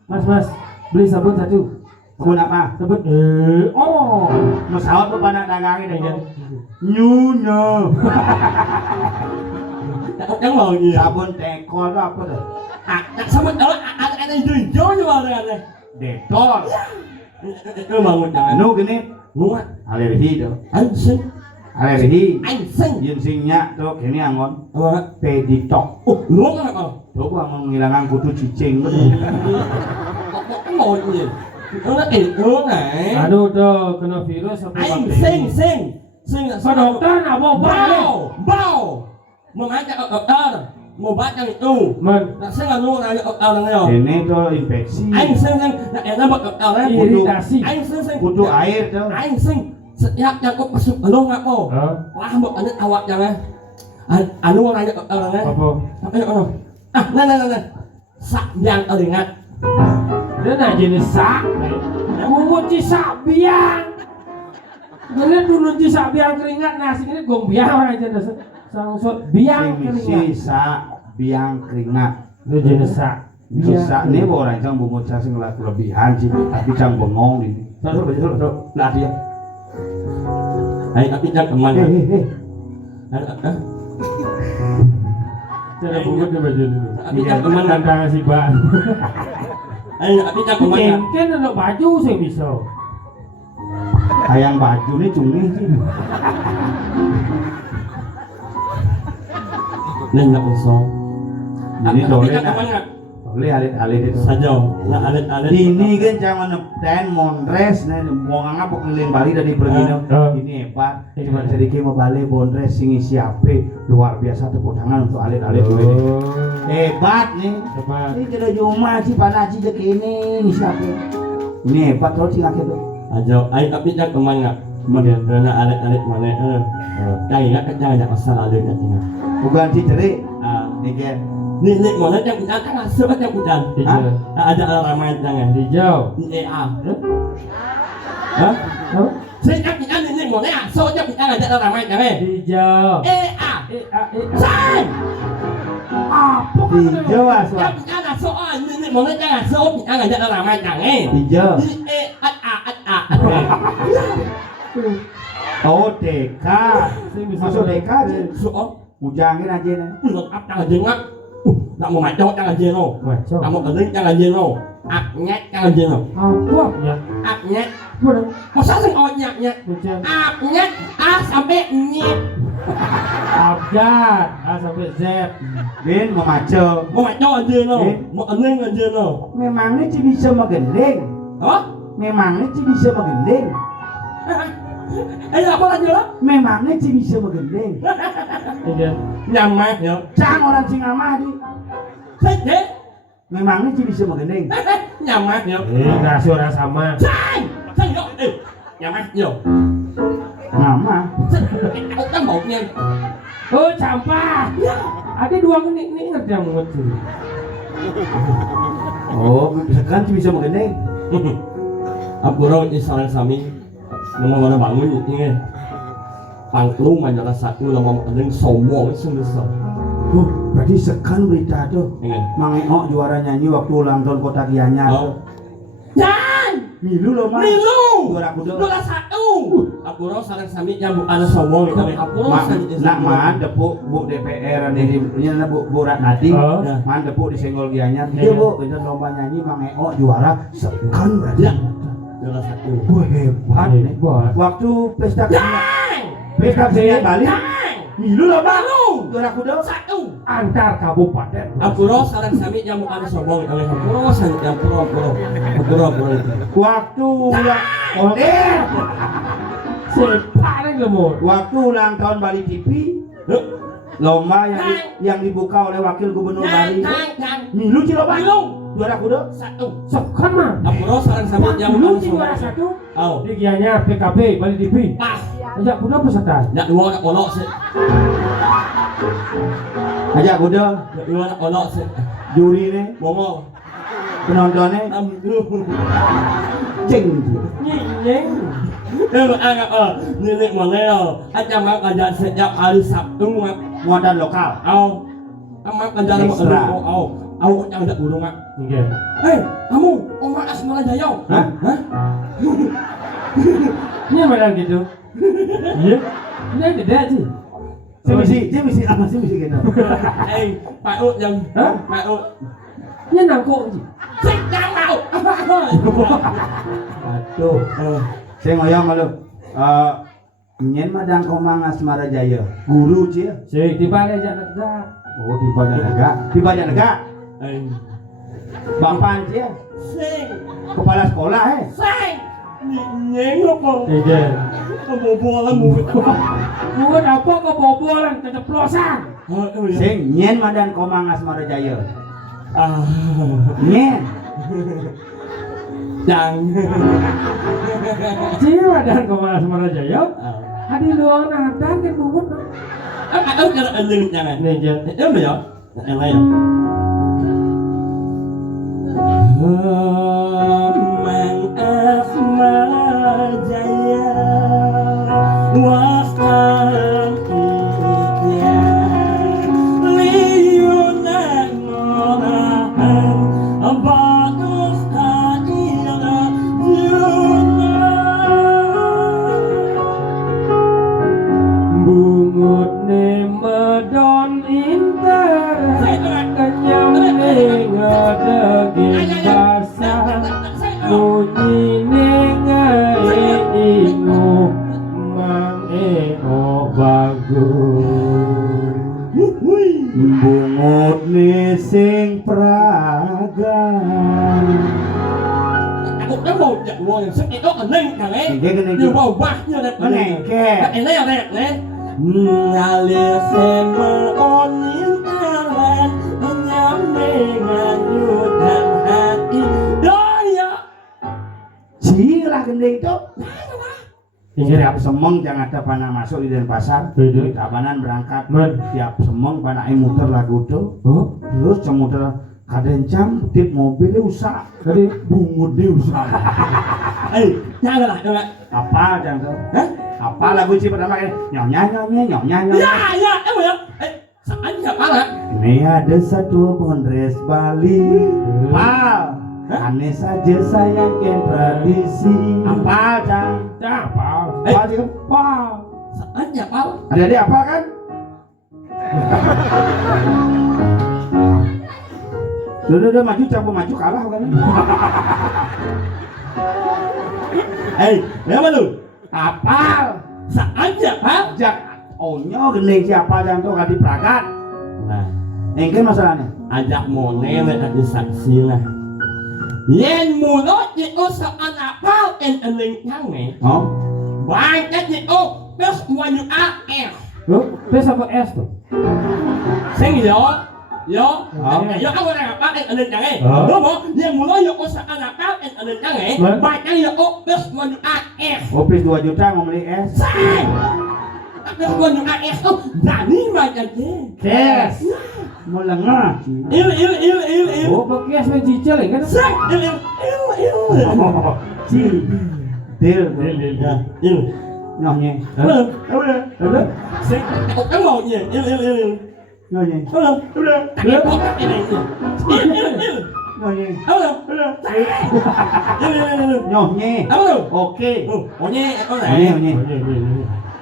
Mas, beli sabun satu. Sabun apa? Sabun Mesawat tuh pada dagangnya dengan nyunya. Yang mau gitu. Sabun dekol itu apa tuh? Sabun Eol ada hijau juga ada. Detol. Itu bangun jangan. Nu gini. Muat. Alergi tuh. Anjing. Alergi. Anjing. Ginsengnya tuh kini angon. Apa? Peditok. Oh, lu kan apa? Tuh gua menghilangkan kutu cicing tuh. Một gì? Nó itu này. Aduh tuh kena virus sampai Anh bakteri. sing Ke dokter nggak mau bau. Mau baca dokter, mau baca itu. Men, Nah, saya nggak mau nanya dokter nanya. Ini tuh infeksi. Anh sing, nah enak buat dokter iritasi. Anh sing. Kutu air tuh. Anh sing. Setiap yang kau masuk lu nggak mau. Lah mau tanya awak jangan. Anu mau nanya dokter nanya. Apa? Ayo. Nah. Sak yang teringat. Dia nak jenis sak. Mungut sak biang. Dia dulu sak biang keringat nasi ini gong biang aja dah. Sangsut biang Sing keringat. sisa biang keringat. Itu jenis sak. Sisa ini orang yang bungkus sing kelebihan sih, tapi cang bengong ini. Tuh, lah dia. Ayo tapi jangan kemana. Cara bungut dia baju dulu. Tapi jangan kemana. Tantangan si Bang. Ayo tapi jangan kemana. Mungkin untuk baju saya bisa. Hayang baju nih cumi sih. Nên là một số. Jadi dole Jangan nak. kemana. Dole alit itu. Saja. Nah alit. Ini kan jangan nepten Monres nih mau ngangap keliling Bali dari Bergino. Ini hebat. Cuma sedikit mau balik Monres sing siapa luar biasa tepuk tangan untuk alit-alit ini. Hebat nih. Cepat. Ini tidak cuma si Panaci dek ini siapa? Ini hebat terus sih laki tuh. Aja. Ayo tapi jangan kemana. Kemudian karena alit mana. Kayak jangan masalah alit nantinya. Bukan si cerik. Ini kan. Nih mana yang kita kan masuk yang hujan. Ada ramai jangan. Hijau. EA. Hah? Saya kan kita nih mana ya? So yang kita ada ramai jangan. Hijau. EA. Sai. Apa? Hijau asal. Yang kita ada so nih mana jangan so kita ada ramai jangan. Hijau. A. Oh TK. Masuk TK aja. So Ujangin aja nih. lengkap jangan jengak. Nak mau macam jangan jeno. Macam. Nak mau keling jangan jeno. Aknyet jangan jeno. Apa ya? Aknyet. Mana? Masa sing nyet. Macam. Aknyet A sampai nyet. Abjad. A sampai Z. Bin mau maco. Mau macam aja no. Mau keling aja no. Memangnya sih bisa menggendeng. Apa? Memangnya sih bisa menggendeng. Apa lagi lo? Memangnya sih bisa menggendeng. Iya. Nyamah ya. Cang orang Singamah di. Sede. Memangnya sih bisa menggendeng. Nyamah ya. Enggak suara sama. Sang yo. Nyamah yo. Nama. Aku kan baunya. Oh, campah. Ada dua ini ngerti yang muncul. Oh, sekarang sih bisa menggendeng. Apuro isalan sami nang mga bangun ini pangklung manjala satu lama mending sombong sebesar Oh, berarti sekan berita tuh. ini Mangeok juara nyanyi waktu ulang tahun Kota Gianyar. oh dan Milu loh, Mas. milu Juara kuda. juara satu apuro sareng sami yang bukan sombong itu apuro Nak man depuk bu DPR ini na bu Ratnati. Oh. Man depuk di Senggol Gianyar. Iya. Iya bu, itu lomba nyanyi Mangeok juara sekan berarti. ya juara satu Wah hebat nih. Hebat. Waktu pesta dan kesenian Bali. dan Milu loh, Bang. milu Juara kuda. satu Antar kabupaten. apuro sareng sami yang bukan sombong itu apuro sareng yang apuro itu Waktu ulang Sepaling lemut. waktu ulang tahun Bali TV lomba yang dibuka oleh wakil gubernur Bali. dan Milu Cilo Bang. milu Juara kuda. satu Sekan mah. apuro sareng sami yang Lu bukan juara sombong satu. oh Di Gianyar PKB Bali TV. pas Ajak kuda peserta. nak dua nak olok sih Ajak kuda nak dua nak olok sih juri nih bomo penontonnya cing. Nyinyeng. nhưng mà như mà nghe rồi anh chăm bác anh sẽ nhập ở sập đúng không Muatan lokal. anh bác anh chăm Extra. ông chẳng được đúng không Nggih. kamu Omar Asmara Jaya Hah? Ini beneran gitu. Iya. Ini gede sih. Saya misi apa sih misi gitu. Pak Ut yang Hah? Pak Ut Ini nangkuk sih. thích đang mau Aduh, saya ngoyong lu. Nyen madang komang Asmara Jaya. Guru cia. Sik dibalik aja negak. Oh di Banyak Negara. Bapak cia. sing Kepala sekolah sing nheng apa Iya. kebobolan mulut Bukan apa kebobolan keceplosan. Sing nyen madang komang Asmara Jaya. ah Nyen. jangan Jiwa dan Komara Asmara Jaya. Adi luang nadan kan bubut. anh cho anh đừng jangan Nih jen. Em được rồi? Em lấy rồi. Mang Asmara Jaya Waskan Iya Liunan Ngorahan Abatus Adila Bungut ne medon inter kenyam ne ngedeging basah bunyi ne ngae inu mang eo bagus Bungut ni sing praga. Aku đã một nhận luôn sức cái đó ở đây thằng ấy Cái này nhiều bầu bạc như này Cái này kè. cái này là đẹp đấy là lìa xem mơ ôn những ta lên anh nhắm mê ngàn như thằng hati đó ya Silah gending tuh. Ingat ya? Tiap semeng jangan ada panah masuk di Denpasar. Iya. Kita panan berangkat. Men. Tiap semeng panah muter lagu tuh. Oh, Terus muter kadencam tip mobilnya usah. tadi Bungut dia usah. nha lại được lại Apa jangan tuh? Apa lagu si pertama ini? Nyonya. ya ya em hiểu sao anh gặp bác ạ Ini ada satu Bondres Bali. Pal. Aneh saja sayangkan tradisi. Apa Cang? apa? Apa sih kan? Wow. sao anh gặp bác Adik-adik apa kan? Udah maju campur maju kalah kan? em mà được Apal. sao anh gặp bác Jak. Oh nyo gending siapa yang tuh kali perakat. nah Ini masalahnya. ajak mone với ada saksi lah Yen mulut di usaha anak pau en eling nyange Oh. banyak di bes wanyu AF Loh, tes apa S tuh? sing yo yo Oh. yo aku ora apa en eling nyange Oh. lo mo yen mulut yo usaha anak pau en eling nyange What? banyak yo bes wanyu AF Opis 2 juta mau beli es. say bes wanyu AF tuh berani banyak deh Kes. Mau lengah. il Oh, pakai S mencicil ya kan? say il Ci. Dil. Ya, il. Nyohnya. Belum. Udah. Sing kan mau il. Nyohnya. Belum. Udah. Ini pokok ini. Il. Nyohnya. Belum. Il. Nyohnya. Belum. Oke. Onye, Nyohnya.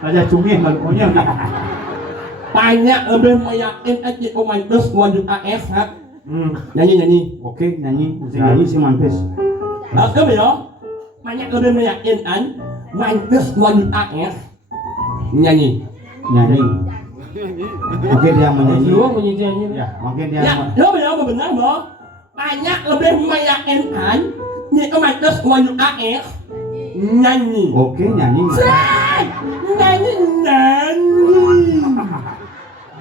Aja cumi kalau nyohnya. banyak lebih meyakin aja pemain terus 2 juta S ha. Nyanyi. Oke, nyanyi. Nyanyi si Mantis. Oke ya. Banyak lebih meyakinkan main terus 2 juta S. Nyanyi. Nyanyi. Oke, dia menyanyi. Lu menyanyi. Ya, mungkin dia. Ya, lo benar boh. Banyak lebih meyakinkan nih main terus 2 juta S. Nyanyi. Oke, nyanyi. Nyanyi.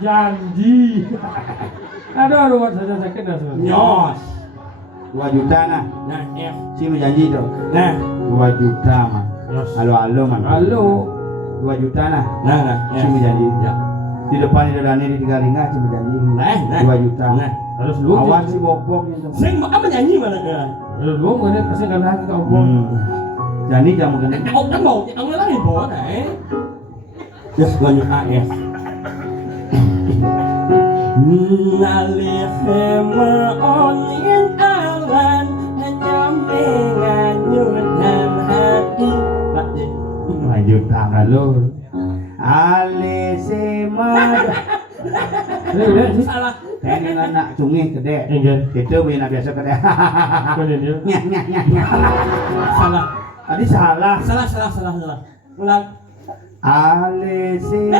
Janji. Aduh, buat saja sakit dah sebenarnya. Nyos. 2 juta nah. Nah, F. Si menjanji tuh. Nah, 2 juta mah. Nyos. Halo man. Halo. 2 juta nah. nah, Si menjanji. Ya. Di depan ada Dani di Tigalinga si menjanji. Nah. 2 juta. Nah. Harus lu. Awan si bokbok itu. Sing apa nyanyi mana ya? Lu mana kasih kan lagi kau bom. Jadi kamu kena. Ông cán bộ thì ông nói thì bỏ để yes bao nhiêu AS Nalihema onin awan hanya menganyurkan hati. Pak Ji. 2 juta. Halo. Ale sema. Ini Salah. Ini anak cungi gede. enggak. Itu bina biasa gede. Kau dia. Nyah. Salah. Tadi salah. Salah. Ulang. Ale sema.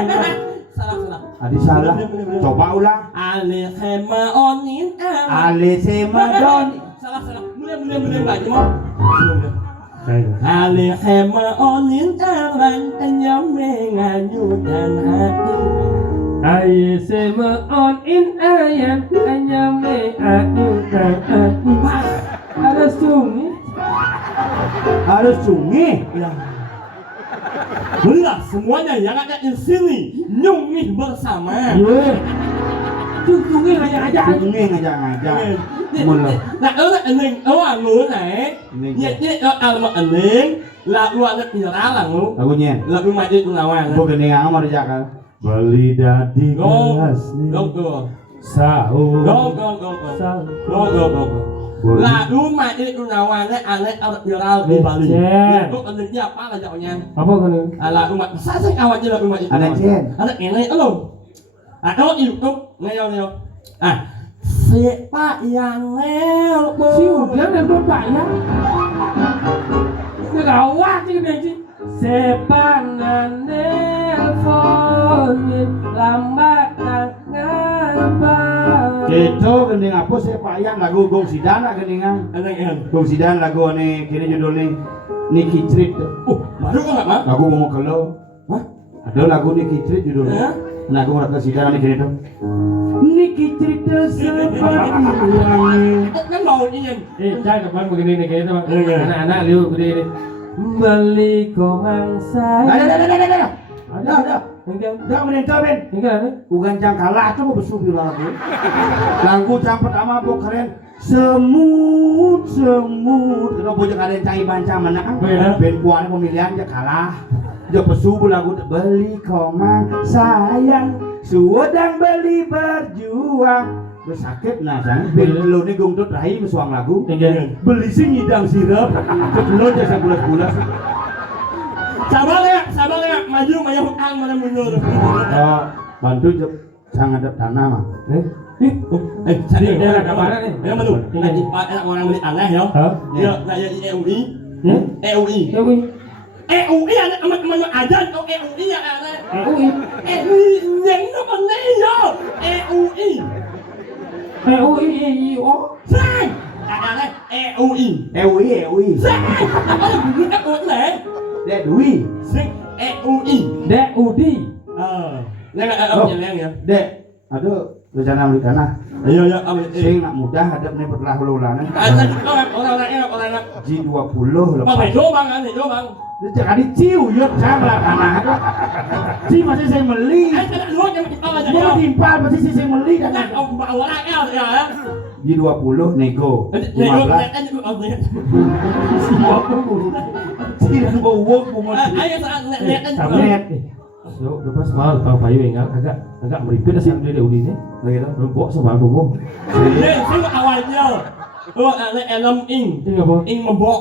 Salah. Tadi salah. Coba ulang. Alihema onin awan. Ale sema don. Salah. Mulai lagi mau. Saya. Alihema onin awan hanya menganyurkan hati. Aye sema on in ayam hanya me anyukan aku. Ada sungai. Harus cungi. Belah semuanya yang ada di sini nyungih bersama. Ye. Sungai ngajak-ngajak. Cungi ngajak-ngajak. Mula. Nah, anh ở người này, nhẹ mà anh là luôn nó thì ra là ngu, Lagunya. là cái mày đi nào à? Bukan yang mau dijak kan. Beli dadi Go, gelas Sahur. go. Sahur. Là luôn mày đi nào à? Anh ấy ở được ra đi Bali. Lúc anh đi apa là dạo nha. Apa kau ni? Là luôn mày sao sao awak je là luôn mày. Ada Jen. Ada ini alo. Kalau YouTube ngayo. Siapa yang nelpon? Si udah nelpon Pak ya. Gawat ni dia sih. Sepangan nelponin lambat ngapa. Itu gening apa sih Pak Yang lagu Gong Sidan lah geningan. Anh em. Gong Sidan lagu ni kini judul ni Niki Treat. Baru kau nggak mah? Lagu ngomong kalau. Hah? Ada lagu Niki Treat judulnya. Nah, aku nggak Sidan ni kini tu. Niki cerita seperti yang Kan mau ingin. Jangan kapan begini nih kayaknya Pak. Iya. Anak-anak liu begini. Beli komang saya. Ada. Enggak. Dah menentang Ben. Enggak ada. Bukan jang kalah coba bersubi lagu. Lagu jang pertama bu keren. Semut. Kalau bocah kalian cai bancang menang. Ben kuan pemilihan je kalah. Je pesubu lagu beli komang sayang. Suodang beli berjuang. Bersakit nah sang. Ben lo ni gungtut rahi bersuang lagu. Enggak. Beli sing ngidang sirap. Ketelur jasa bulas-bulas. Sabar ya, maju hutang mana mundur. Oh, bantu je jangan ada tanah mah. Cari daerah mana nih? Yang mana? Nanti enak orang beli tanah ya. Ya, saya EUI. EUI. EUI ada teman-teman aja kau EUI ya ada. UI. EUI yang apa nih ya? EUI. EUI. Sai. Ada EUI. EUI. Sai. Apa yang bunyi tak kuat leh? Dek Dwi. Sing EUI. DUD. Yang apa yang ya? Dek, aduh rencana beli tanah. Ayo ya, Sing nak mudah hadap ni berlah-lulanan. Ada orang G20 Bang, lepas. itu bang, itu bang. Jangan diciu yuk saya belah tanah. Si masih saya beli. Ada luar yang kita aja Dia ya. timpal masih saya beli dan Nah, orang ya. G20 nego Nego 15 nego nego. tidak bawa bunga Ayo saat nego net Yo, lepas mal tau payu enggak agak meripit asal dia ulinya. begitu Rembok sama rumah. Nih, sing awal dia. Ada elem ing. Ini apa? Ing membok.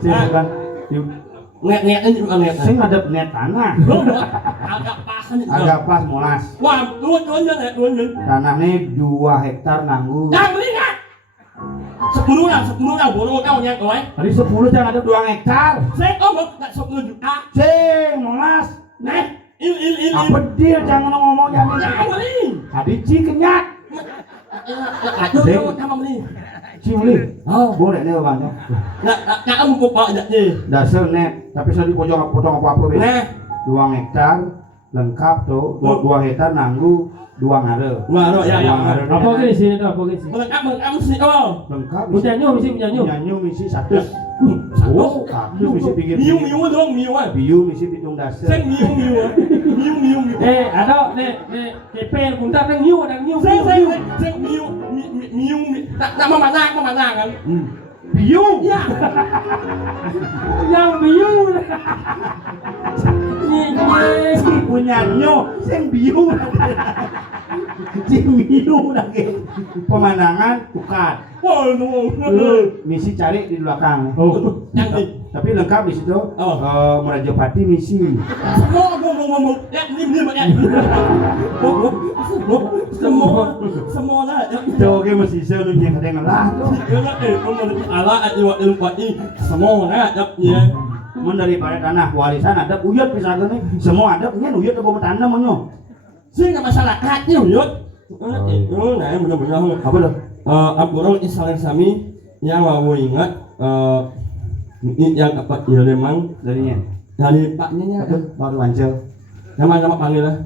sih kan Net juga net. sing ada net tanah Agak pas nih. agak pas molas Wah, luan ya, luan. tanahnya 2 hektar nanggu Yang beli nggak? 10 lah, bolong kau yang kau. tadi 10 jangan ada 2 hektar Saya ngomong nggak 10 juta. sing molas Nih, il. apa dia jangan ngomong jangan Jangan beli. tadi ci kenyat Aduh, kamu beli. ci beli Oh, boleh nih bang nggak kamu kok pak jadi. dasar net tapi saya dipojok potong apa be Nah, 2 hektar lengkap tuh 2 hektar nanggu 2 ngare Waduh, ya. Apa ke di sini tuh? Apa ke di sini? Melengkap sih, oh. lengkap Punya nyu misi punya nyu. nyanyi misi satu Oh, satu misi pinggir miu dong, miu. biu misi pitung dasar Saya miu. Ada nek kepen punta nang nyu Saya miu. Tak memanang kan. biu Ya. yang biu. punya nyo sing biu sing biu lagi pemandangan bukan misi cari di belakang Oh, Yang di. tapi lengkap di situ Oh. Merajapati misi Semua. Ya, ini banyak. Semua lah. Joge masih selalu yang kadang lah Semua lah. Ya. mun daripada tanah warisan ada uyut misalnya nih semua ada punya uyut ada bawa tanam menyo Sih nggak masyarakat yuk. Itu nah benar-benar. apa tuh Ampurong Israel Sami yang mau ingat ini yang dapat ya memang darinya dari paknya ya aduh baru wancel nama panggil lah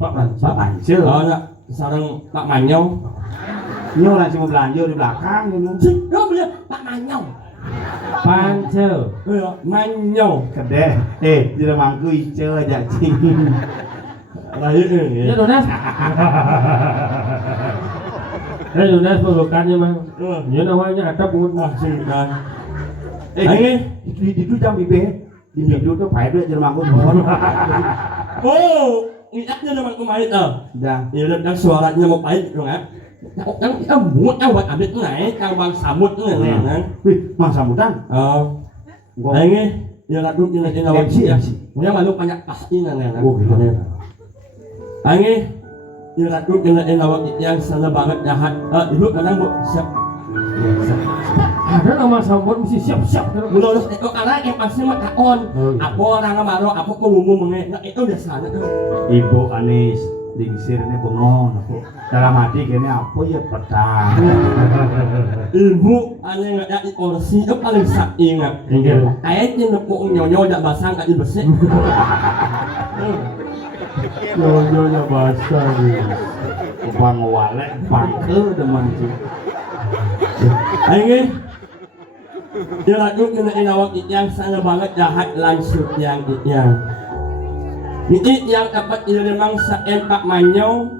Pak Pancil nak sarang Pak Manyong nyo langsung mau belanja di belakang gitu sih lo punya Pak Manyong pancel. Manyong kedeh di remangku icel aja cing lahir Ya Donas. Donas pelukannya mah. Ya namanya ada pun. sih kan itu jam bibe di hidup tuh payah duit di remangku oh ingatnya memang kemarin tuh udah ya dan suaranya mau pahit dong ya yang kita buat buat update naik yang bang samut nih kan wih mas sambutan Nah ini ya ratu ini awak MC ya. Yang malu banyak pasti nana. Oh gitu. Ini ya ratu ini awak yang sana banget jahat. Ibu kadang bu siap. Ada nama sambut mesti siap-siap. Mulus itu karena yang pasti mah kaon. Apa orang ngamaru apa kok ngomong mengenai itu biasa. Ibu Anis dingsir ini bengong aku dalam hati kayaknya apa ya petang Ibu ane nggak ada kursi itu paling sak ingat. Kayaknya nepuk nyonya tidak basah nggak dibersih. Nyonya basah nih. bang walek bangke demen sih Ini dia ratu ini awak yang sana banget jahat langsung yang. Ini yang dapat ini memang saen Pak Manyong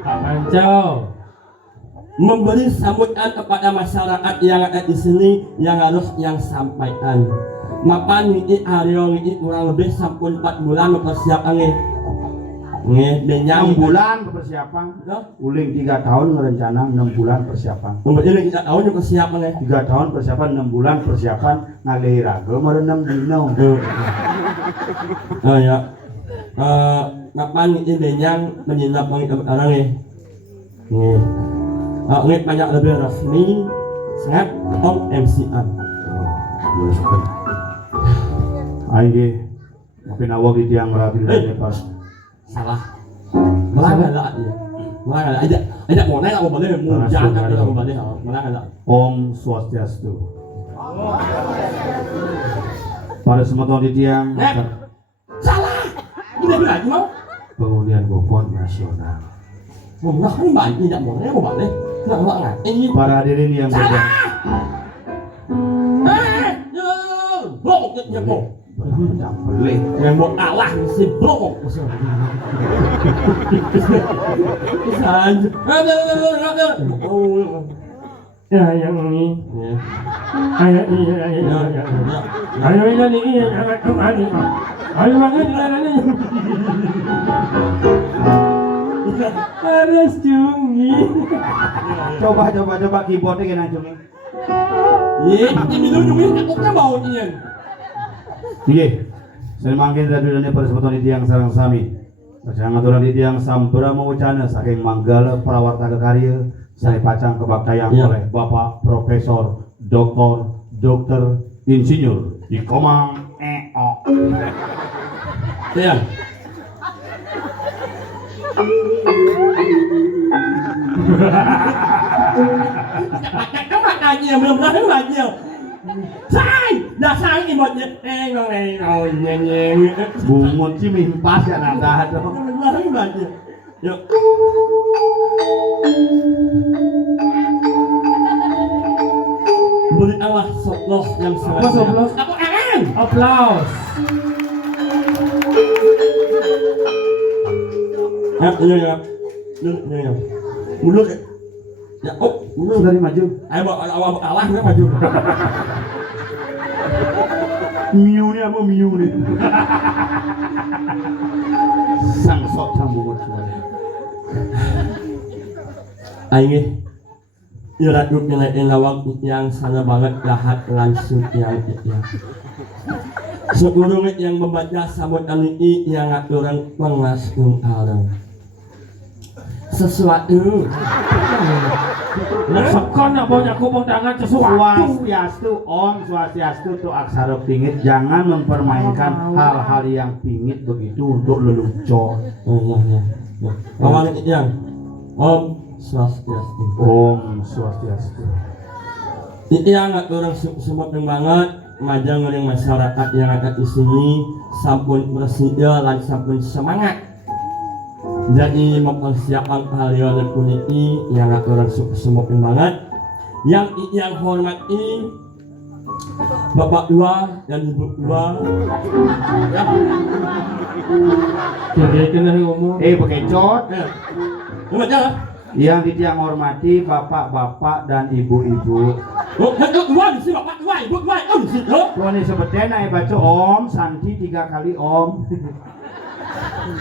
Pak Pancel. memberi sambutan kepada masyarakat yang ada di sini yang harus yang sampaikan. Mapan ini Aryo ini kurang lebih sampun 4 bulan mempersiapkan nih dan 6 bulan persiapan uling 3 tahun ngerencana 6 bulan persiapan kemudian kita tahu juga persiapan nih 3 tahun persiapan 6 bulan persiapan ngalihiraga merenam dino oh ya mapan ini yang menyiap orang nih ini banyak lebih resmi sangat atau MCan ayo mungkin awak di tiang rapi pas salah malah nggak ada ya malah nggak ada mau naik mau balik mau jangan mau balik malah nggak ada Om Swastiastu pada semua tahun di tiang salah udah bilang mau pengundian Gopon nasional mau nggak balik tidak mau naik mau balik nggak nggak ini para hadirin yang salah boknya bok Yang beli. Yang buat kalah si blok. Bisa aja. Ya yang ini. Ayo ini jangan kemana. Ayo makan ini. Harus cungi. Coba keyboardnya kena cungi. Iya, ini minum aku kan mau nian. Iya. Saya mangkin radulane persebutun Tiang sareng sami. Pacang aturan Tiang sampura mawucana saking manggala prawarta kekarya saya pacang kebaktayaan Ya. oleh Bapak Profesor Dokter Insinyur di Komang EO. Iya. Các bạn là nhiều, mình rất là nhiều. Sai, đã sai thì một nhật đen rồi nhẹ. Bungut sih mimpas ya nada tuh. Mình rất là nhiều. Yuk. Beri Allah soplos yang Apa soplos? Aku angan. Applause. Ya. Mulut. Ya, mulut. Dari maju. Ayo awal kalah nggak maju. Miu nih apa miu nih? Sang sok bungut suara. Aing irat nilai lawak yang sana banget lahat langsung yang. Segurung yang membaca samut alii yang aturan pengasung alam. Sesuatu. Sekon nak banyak kubung tangan sesuatu. Swastiastu tuh aksara pingit. Jangan mempermainkan hal-hal yang pingit begitu untuk lelucon. Ya. Awalnya yang Om Swastiastu. Om Swastiastu. Yang aturan semua banget. Majang ngering masyarakat yang ada di sini sampun bersedia dan sampun semangat. Jadi mempersiapkan kalian puniki yang aturan semua banget. Yang hormati Bapak dua dan Ibu dua. Ya. Jadi kena ngomong. Bekecot. Baca. Yang Tiang hormati bapak-bapak dan ibu-ibu. Dua di sini Bapak dua, Ibu dua. Di sini. Tuan ini sebetulnya baca Om Santi 3 kali Om.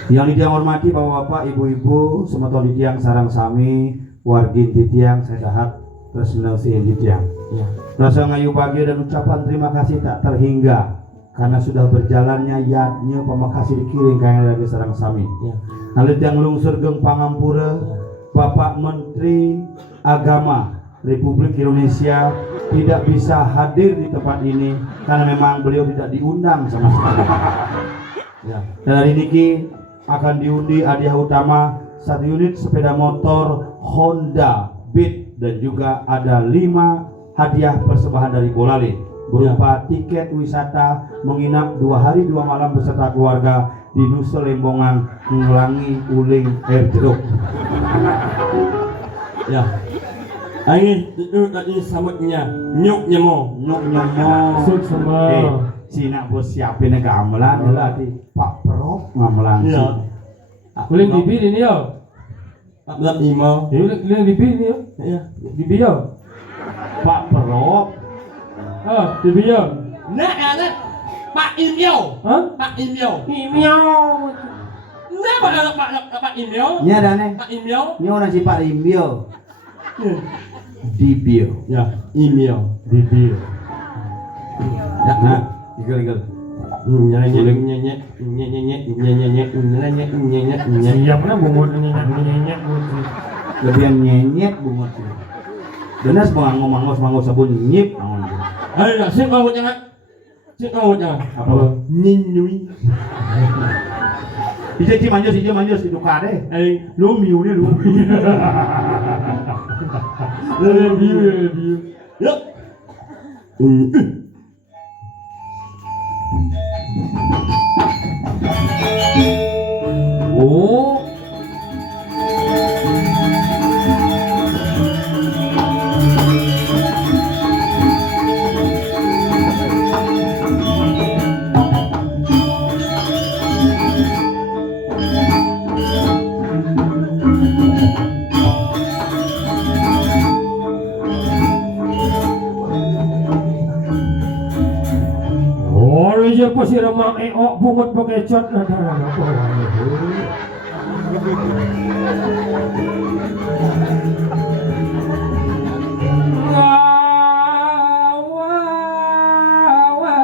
Yang Tiang hormati bapak-bapak, ibu-ibu, semeton Tiang sarang sami, wargin Tiang sedahat tresna sieun Tiang. Ya. Rasa ngayu bahagia dan ucapan terima kasih tak terhingga karena sudah berjalannya yadnya pemakasih dikiring kaya lagi sarang sami. Ya. Nalit yang lungsur geng Pangampura, Bapak Menteri Agama Republik Indonesia tidak bisa hadir di tempat ini karena memang beliau tidak diundang sama sekali. Ya. Dan hari ini akan diundi hadiah utama 1 unit sepeda motor Honda Beat dan juga ada 5 hadiah persembahan dari Bolale berupa tiket wisata menginap 2 hari 2 malam beserta keluarga di Nusa Lembongan, Ngelangi, Uling, Air Jeruk. Ya. Ini itu tadi samutnya nyuk nyemo. Sud semua. Cina bos siapin gamelan lah di Pak Prof ngamelan. Iya. Boleh bibi ini yo. Pak Blak Imo. Ya boleh bibi ini yo. Iya. Bibi yo. Pak Prof. Bibi yo. Nah, ada Pak Imyo. Hah? Pak Imyo. Miau. Nah, Pak Imyo. Nya dane. Pak Imyo. Nya orang si Pak Rimbio. Dibio. Ya, Imyo. Dibio. Ya, Nah, igel. Siap na bungut nyenyak. Lebihan nyenyet bungut. Benas mangos sabun nyip. Ayo, sing mau jangan. Apa? Ninyui. Ije manjos itu kade. Lu miu nih lu. Review. Yuk. Oh. Siapa sih remang bungut bekecot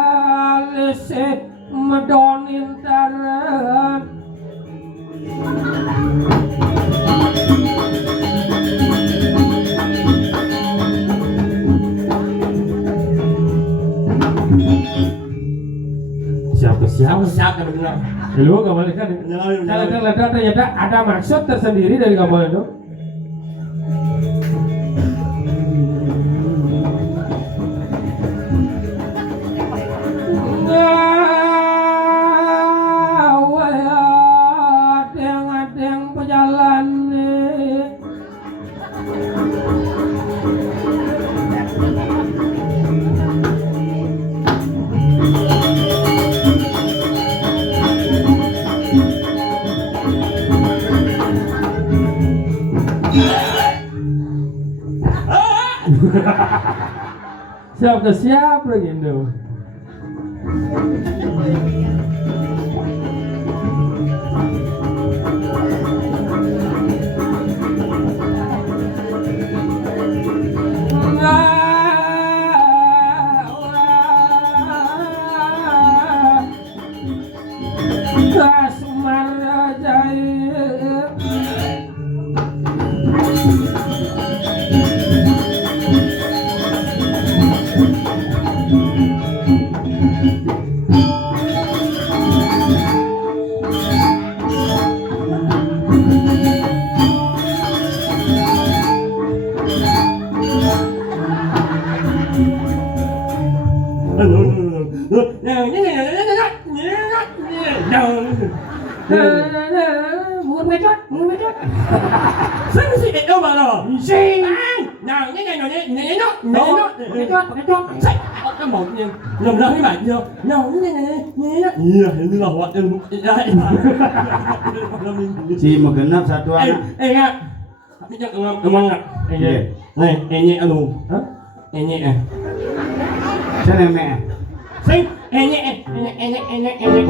Walisik medonin taran Siapa benar? Lu gamal kan? Kalau ternyata ada maksud tersendiri dari gamal itu. Adeng pejalan siap ke siap lagi itu. Kasmar jaya muốn mấy chốt Sing si itu mana? sing Nào nhé cái một nha nhầm ra mấy bạn chưa nào nhé ini lah buat ilmu Si megenap satu anak. Ingat tapi jangan semangat nih anu enye Sana mek. sing enye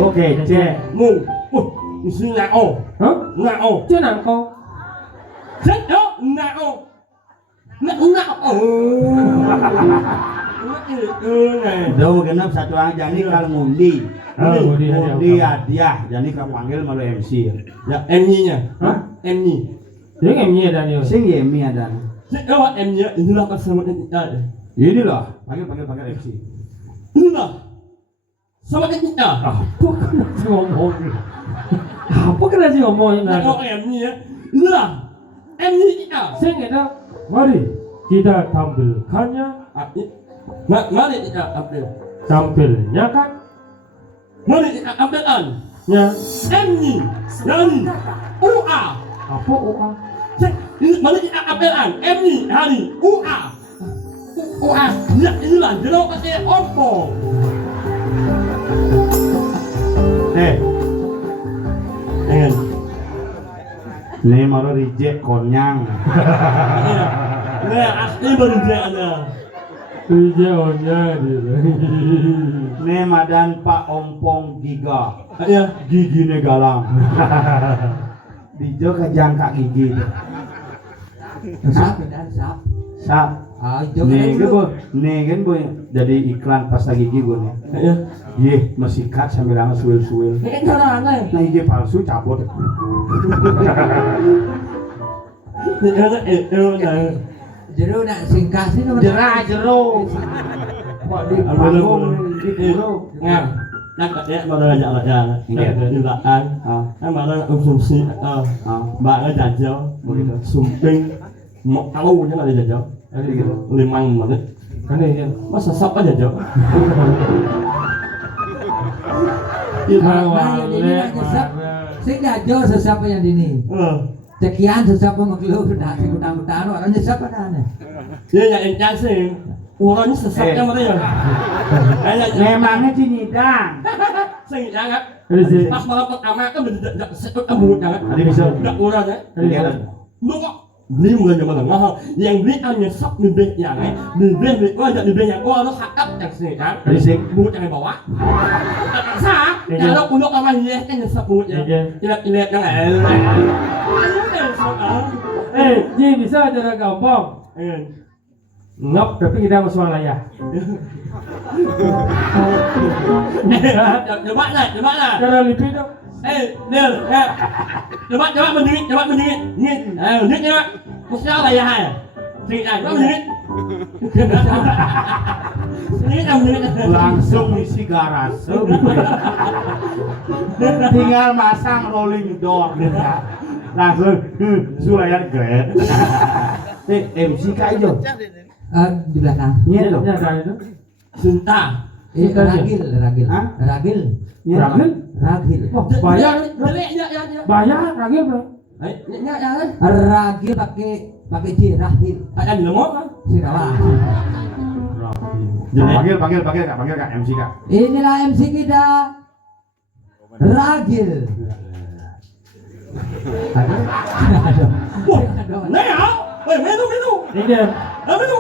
Oke, cek. mu mesti ngao hả ngao chứ nào con sing yo ngao Dah megenap satu anak jadi kalau ngundi. Ngundi hadiah, jadi kau panggil malu MC. ya em nhi nha hả em nhi tiếng em nghe đây nhiều Sing ya mi ada. sing yo em nhi inilah kesemutan kita Ini loh, panggil MC. inilah semakin kita apa kena sih ngomong apa kena sih ngomong Nah, kalau em nhi inilah em nhi kita sing itu mari kita tampilkannya mari kita ambil tampilnya kan mari kita ambilan ya em nhi dari UA apa OA mari kita ambilan em nhi dari UA inilah jeruk pakai opo dengan Ini malu reject konyang. nah asli baru dia ada hijaunya dia Ini madan Pak Ompong Giga. ya Gigi galang. Dijo kejangka gigi. Sap dan sap. Sap. Nih kan boy jadi iklan pasta gigi gue nih. ya Yeh, masih cut sambil lama suil-suil. ini cara aneh Nah gigi palsu cabut. ini ada Jero nak singkat sih nomor. Jerah jero. Kok di panggung di puro. ngam nak dia baru aja aja jutaan kan baru konsumsi bạn ở jajal begitu sumping mau tahu nya ada jajal limang menit ini kan masa sap aja jajal Sing dajo sesapa yang dini. Sekian sesapa makhluk dah sing utang-utang orang nyesap ada nih. dia yang encasin orangnya sesatnya mereka Memangnya Cinidang. sing jangan ini pas malam pertama kan sekut kamu jangan Ada bisa. udah orang ya Iya. lu kok beli mulai zaman ngah yang beli hanya sok beli yang beli ada beli yang nó hakap yang sini kan bungut yang bawa sah kalau untuk orang ini kan sebut ya ilet yang Ji bisa cara gampang. Ngap tapi kita masuk layar. Coba lah. Cara lipit dong. Nil, coba menjerit. Menjerit coba. Mesti apa ya hai? Coba menjerit. Langsung isi garas. Tinggal masang rolling door. Langsung Sulayan Grand. MC Kaijo. Di belakang. Iya loh. Itu. Cinta. Ragil. Hah? Ragil. Ragil? Ragil. Wah, bayar. Bayar ragil bro. Ragil pakai J, Ragil. Ada di lemot kan? Sinawa. Panggil Kak MC Kak. Inilah MC kita. Ragil. Wah, Neo, menu. Ini. Menu.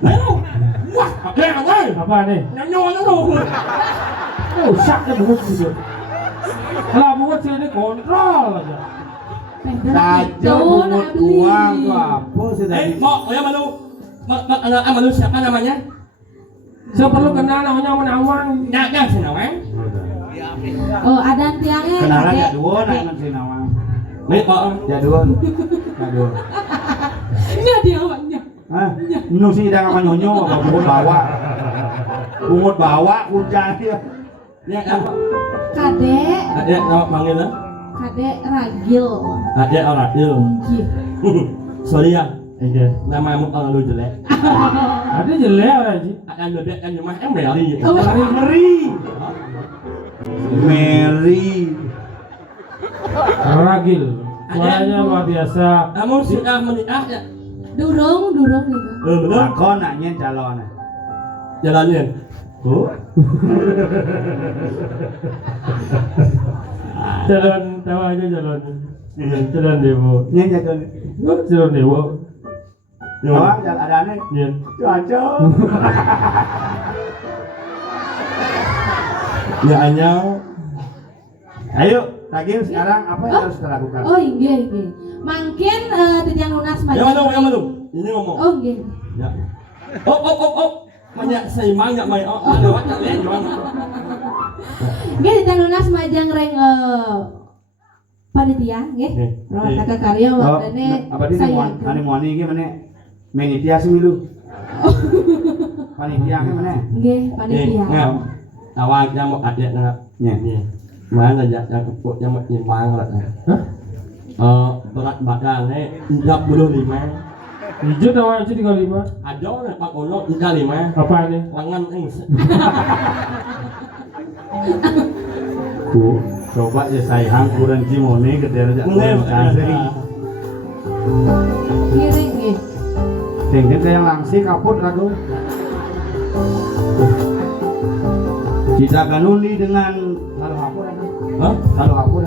Menu. Wah, pakai Apa nih? Nyanyo. Oh, saknya bungut gitu. Kalau bungut sini kontrol aja. Saja pungut uang tuh apa sih tadi? Mau ya malu. Malu siapa namanya? Saya perlu kenal namanya Menawang. Jangan si Nawang. Oh, ada tiangnya. Kenalan Kade. ya dua nak si Nawang. Mấy vợ Ya dua. Ini dia awaknya. Hah? Nu sih dah apa nyonyo apa pungut bawa hujan dia. ya apa? Kade. Ada nama panggil lah. Kade Ragil. Ada orang itu. Iya. Sorry ya. Iya. Nama mu orang lu jelek. Ada jelek aja. Ada lu dia kan cuma Mary. Oh, Mary. Ragil. Suaranya luar biasa. Kamu sudah menikah ya? durung nih. Betul. Kau nanya calon. Jalanin. Tuh. Jalan tahu aja jalan. Jalan Dewo. Nanya calon. Jalan Dewo. Wah, jalan ada nih. Iya. Cocok. Ya anyau. Ayo, Ragil sekarang apa yang harus kita lakukan? Oh, iya. Mungkin titian lunas Yang mana? Ini ngomong. Oh, iya. Ya. Oh. Banyak seimang enggak main. Oh, ada banyak lain doang. Nggih titian lunas majang reng panitia nggih. Rawat kakak karya waktene apa dia moni iki meneh menitia sih lu. Panitia ke meneh? Nggih, panitia. Awak yang mau ada nak. Nya. Mana yang kepuk yang imbang lah. Berat badannya 35. Hijau tahu aja 35. Ada orang Pak Ono 35. Apa ini? Lengan Coba ya saya hangkuran Cimone ke daerah Ngiring nggih. Tinggal kayak langsing kaput ragu. Kita akan undi dengan kalau apa? Hah? Kalau apa?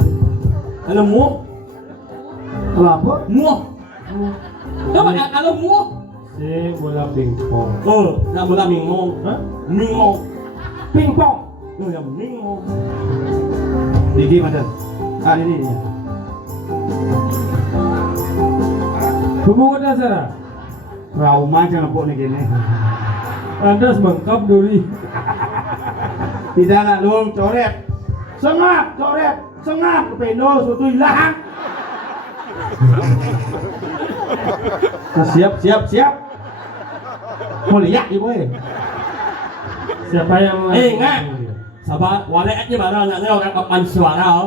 Kalau mu? Kalau apa? Mu. Coba kalau mu? Si bola pingpong. Nak bola mingmong. Hah? Mingmong. Pingpong. Yang mingmong. Digi macam. Ini dia. Pemungut dasar. Trauma jangan lepuk nih gini. Anda semangkap duri. Tidak nak luang coret. Sengap kependo suatu hilang. Siap. Mau lihat ibu Siapa yang Ingat. Sabar, wala aja barang nak orang papan suara.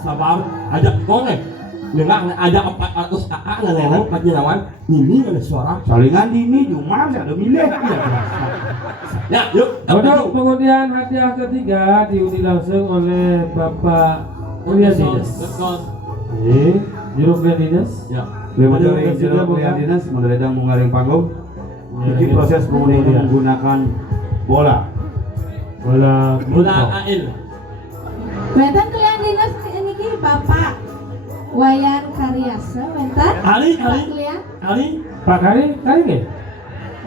Sabar, ajak kau ni. Memang ada 400 kakak nenek Panjenengan ini ada suara. Salingan ini cuma saya ada milih. Ya, yuk. Untuk pengundian hadiah ketiga diundi langsung oleh Bapak Ulian Dinas. Betul. Juru Ulian Dinas. Ya. Dari Jero Kuliah Dinas mendadak menggaring panggung. Ini proses pengundian menggunakan bola. Bola ail. Benten kalian dinas niki Bapak Wayan Karya Riasa bentar. Ali, Pak Ali, Klian. Ali. Pak Kari nggih?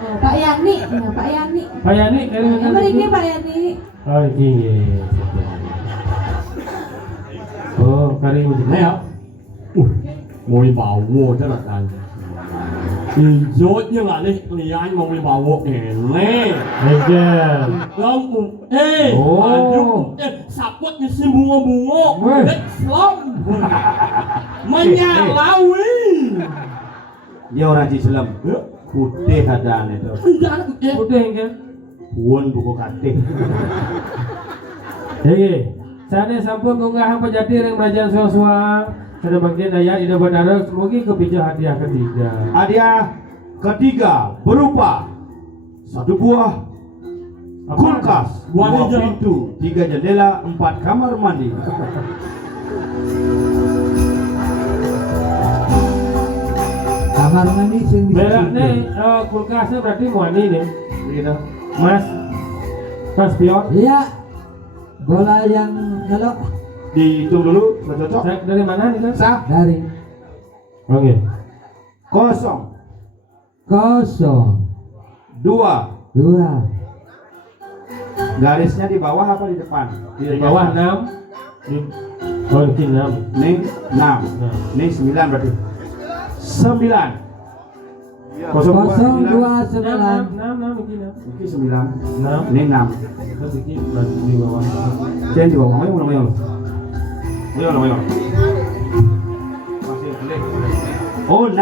Oh, Pak Yani. Nah, Pak Yani. Pak Yani kari Ya, mriki Pak Yani. Oh, iki nggih. Oh, kari uji. Này hả? Mùi bào vô rất là đành. Dốt như là đi, thì anh mà mùi bào vô nè. Aja. Long, ê, Oh. sạp quất như xin bunga, Weh. đất slong. Manya lawi. Dia orang Islam. Putih ada itu. Jangan aku Putih kan? Puan buku kating. Oke, sana sampun ngunggahan pejati yang kerajaan Suwa-Suwa. Pada bagian daya ida bandara mungkin kepijak hadiah ketiga. Hadiah ketiga berupa satu buah kulkas, Buah dua hijau. pintu, 3 jendela, 4 kamar mandi. Kamar mandi sing di Merek situ. nih kulkasnya berarti muani nih, Gitu. Mas Pion. Iya. Bola yang gelap Dihitung dulu, sudah cocok. Dari mana nih kan? Sah, dari Oke. kosong, 0, 2. 2. Garisnya di bawah apa di depan? Di bawah 6. Di oh ini 6. Nih 6. Nih 9 berarti. 9. 029. 6 ini 6. Ini 9. 6. Ini 6. Terus ini berarti di bawah. Jangan di bawah. Ayo. Ayo. Masih klik. Oh 6.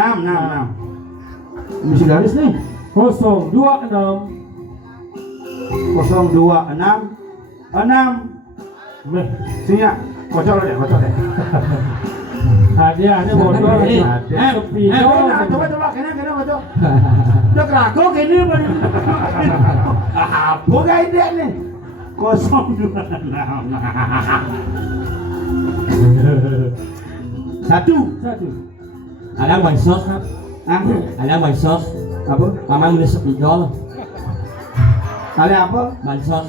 Mesti garis nih. 026. 026 6. Meh. Sini ya. Kocok deh. Hadiahnya motor. Coba kena kocok. Udah kerago kini apa gak ide nih? 026 Satu. Ada yang bansos kan? Ah, Ada yang bansos. apa? Mama menisip hijau. Kali apa? Bansos.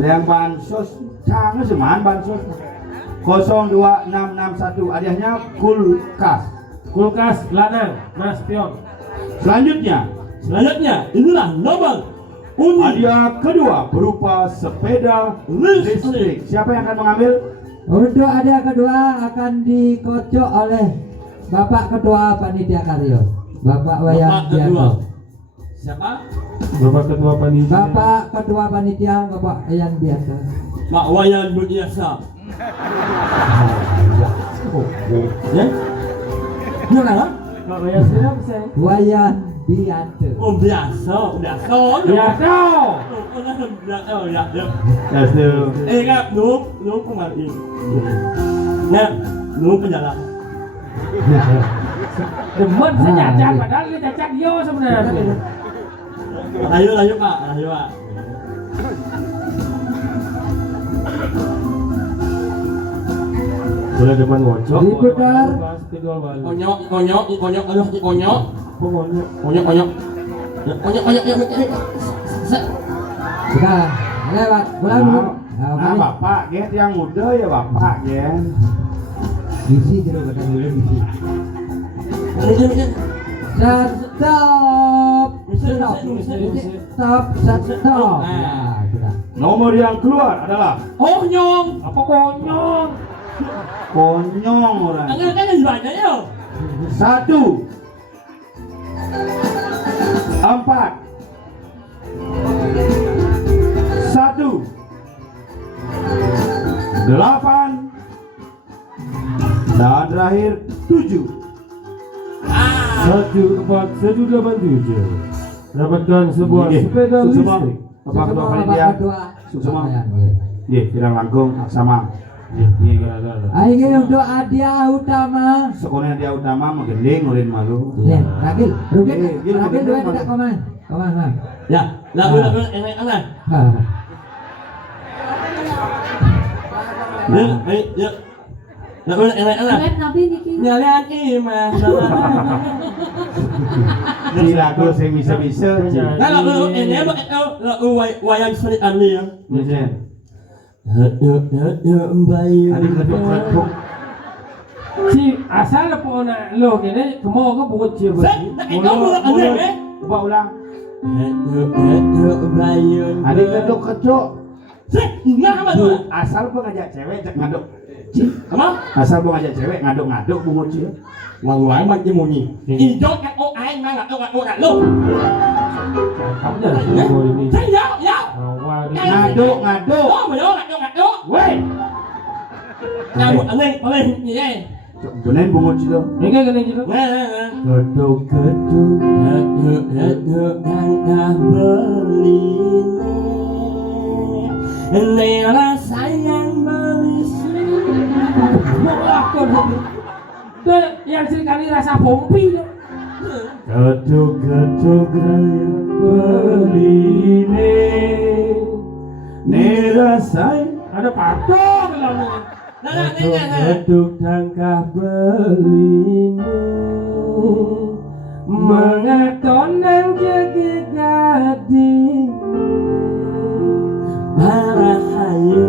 Yang bansos, canggih seman bansos. 02661 hadiahnya kulkas. Kulkas lanang, Mas Pion. Selanjutnya, Inilah nomor unik. hadiah kedua berupa sepeda listrik. Siapa yang akan mengambil? Untuk hadiah kedua akan dikocok oleh Bapak Ketua Panitia Karyo, Bapak Wayan Bapak kedua. Diago. Siapa? Bapak Ketua Panitia. Bapak Ketua Panitia Bapak Wayan Diago. Mak Wayan Budiasa. Ya? Gimana kan? Pak Wayan siapa sih? Wayan Diago. Oh biasa. Ya kau. Ya. Yes, Kan, lu kemarin. Nah, lu penjara. Demen saya cacat, padahal dia cacat yo sebenarnya. Ayo Pak. Boleh demen ngocok. Diputar. Konyok. Aduh, konyok. Sekarang lewat pulang dulu. Nah, Bapak, get yang muda ya Bapak, ya. Bisi dulu kadang dulu bisi. Stop. Nah, sudah. Nomor yang keluar adalah Oh nyong. Apa konyol? konyong orang. Kan dibaca ya. 1 4 1 8 dan terakhir 7. 1487. Dapatkan sebuah Nggih, sepeda semua. listrik. Bapak Ketua Semua Panitia. Bapak Ketua. Semua. Wayan. Nggih, Pirang Langkung sama. Ini untuk hadiah utama. Sekolah dia utama menggending ulin malu. Nih, Ragil, Rugil, Iya, Ragil dua tidak komen. Ya, lagu enak anak. Ya. Lagu enak anak. Web nabi niki. Nyalian iman. Di lagu saya bisa-bisa. Nah, lagu ini lagu wayang seni ali ya. Bisa. Bayu. Adik leduk-leduk. Si asal po na lo kene kemo ko bungut cie Sik, nak itu mulut aneh eh. Coba ulang. Heduk bayun. Ada kedok kedok. Sik, nah apa tuh? Asal gua ngajak cewek cek ngaduk. Apa? Asal gua ngajak cewek ngaduk bungut cie. Ngoài bằng cái mùi nhỉ? Ý cho các ô ai mang lại ô lại luôn. Kamu jangan semua ini. Thấy nhớ, nhớ. Wah, Ngaduk. Đó mà đó lại cho ngặt đó. weh, Nào một anh lên gì đây? Gunain bungut cie. ini kan kena gitu. Nè nè nè. Geduk geduk. Heduk đang beli này là sayang beli. Wah, kok tuh yang sekali rasa pompi. Geduk geduk raya beline. Nerasai. Ada patung kalau Nè nè nè nè. geduk tangkah beline. Mengatonang jaga gading. Marahayu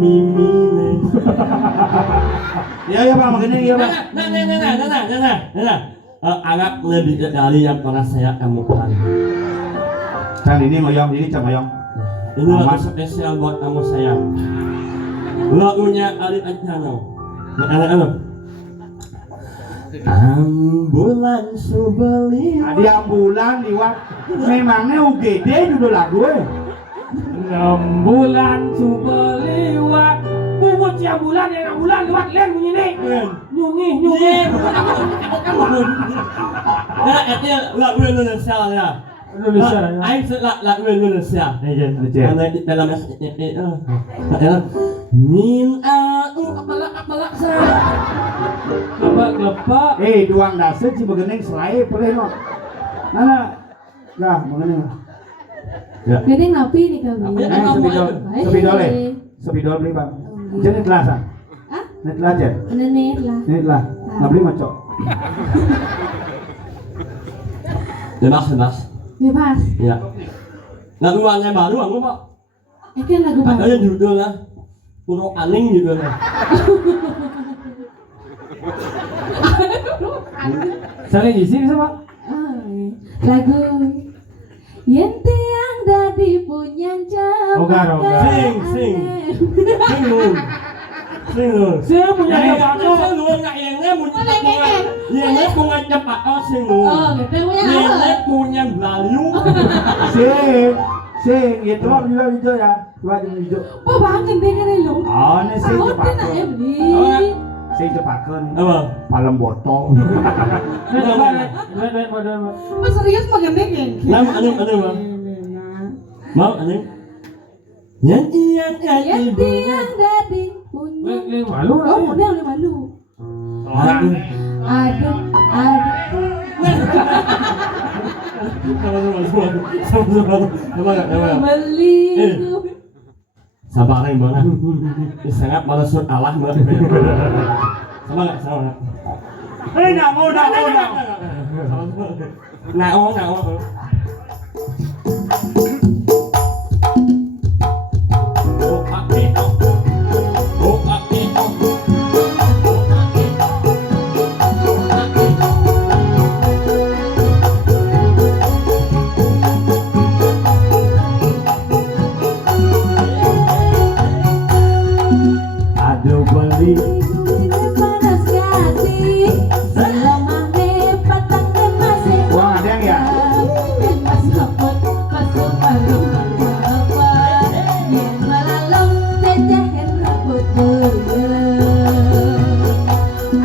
mimile. Ya Pak, begini ya Pak. Nah. Anggap lebih dari yang pernah saya temukan. Kan ini ngoyong, ini cak ngoyong. Ini lagu spesial buat kamu sayang. Lagunya Ali Adjano. Ambulan subeli. Di ambulan liwat. Memangnya UGD judul lagu 6 bulan coba lewat. Bungut siang bulan yang 6 bulan lewat len bunyi nih. Nyungi. Nah, itu lagu Indonesia ya. Indonesia ya. Aing lagu Indonesia. Dalam min aku kepala saya. Lepak. duang dasar si begening selai boleh no. Nana. Nah, mengenai. Gede ngapi nih kami. Sepidol beli Bang. Jadi kelasan. Ah? Net lajar. Nenek lah. Net lah. Nggak beli macok. Bebas. Bebas. Ya. Lagu yang baru aku Pak. Kan lagu baru. Katanya judulnya Puro Aning judulnya. Saling isi bisa Pak? Lagu Yen tiang dadi punya Ogar. Sing lu. Saya punya Sing lu nggak yang punya punya cepat sing lu. Oh, gitu punya Yang apa? punya Melayu. Sing, ya tuang juga hijau ya. Coba jadi hijau. Oh, bangkeng deh kan lu. Oh, ini sing Sahut cepat. kan ya beli. Sing cepakan. Apa? Palem botol. Lihat model. Mas serius makan deh kan? Nam aneh Mau aneh. Yang Yen tiang dadi punya. Malu. Oh, udah malu. Aduh. Beli. Sabar yang mana? Sangat malasut Allah mbak. Sama nggak? Nggak mau. Aduh beli. Panas hati. Selamane patang masih. Uang ada yang ya? Mas lopot masuk balung apa? Yen malalong jajahan rambut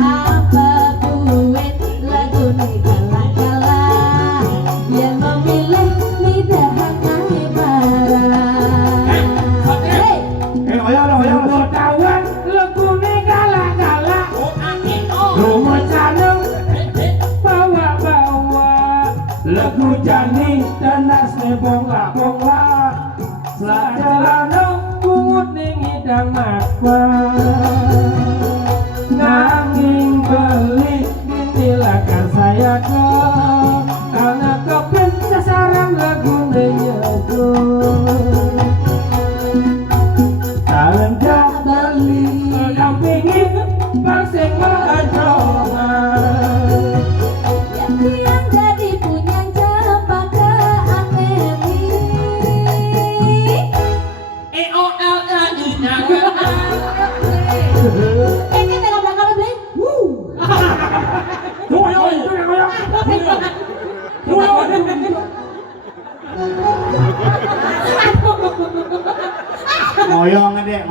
apa duit lagu nih kala-kala. Yen memilih midahan naik barang. Oyong. Kawan lagu nih galak-galak. Rumah caneng bawa-bawa. Lagu jani tenas nih bongla-bongla. Selajarano bungut nih ngidang makwa. Nanging beli ginilakan saya ke. Karena kepen sasaran lagu nih nyebu. Talenta beli dampingi paseng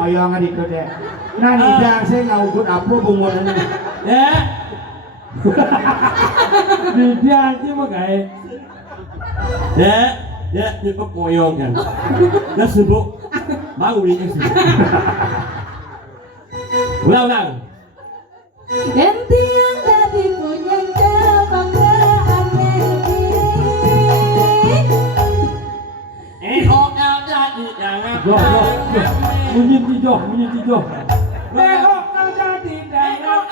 moyong dito deh. Nah nidang saya ngaugut apa bungunan ini. Ya. Dia aja mah kayak. Ya. Ya, nyukup moyong kan. Ya sibuk. Mau ini sibuk. Ulang. Ganti yang tadi punya kebanggaan OL jadi jangan. Bunyi tijoh. Tengok jadi jangan.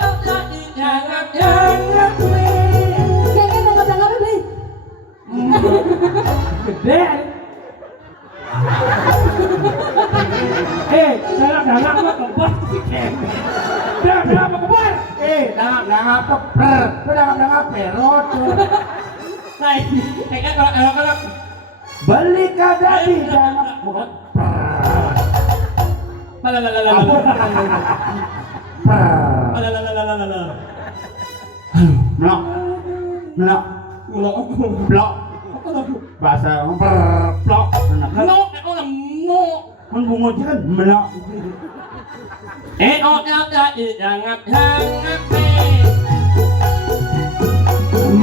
Kayaknya nggak beli. Gede. Dalam lo kebas sih kan. Dalam kebas. Dangap per. Dangap perot. Kayaknya kalau Beli kada di dangap. Blok. Blok. Bahasa blok. Kan bungut kan blok. OL jadi jangan.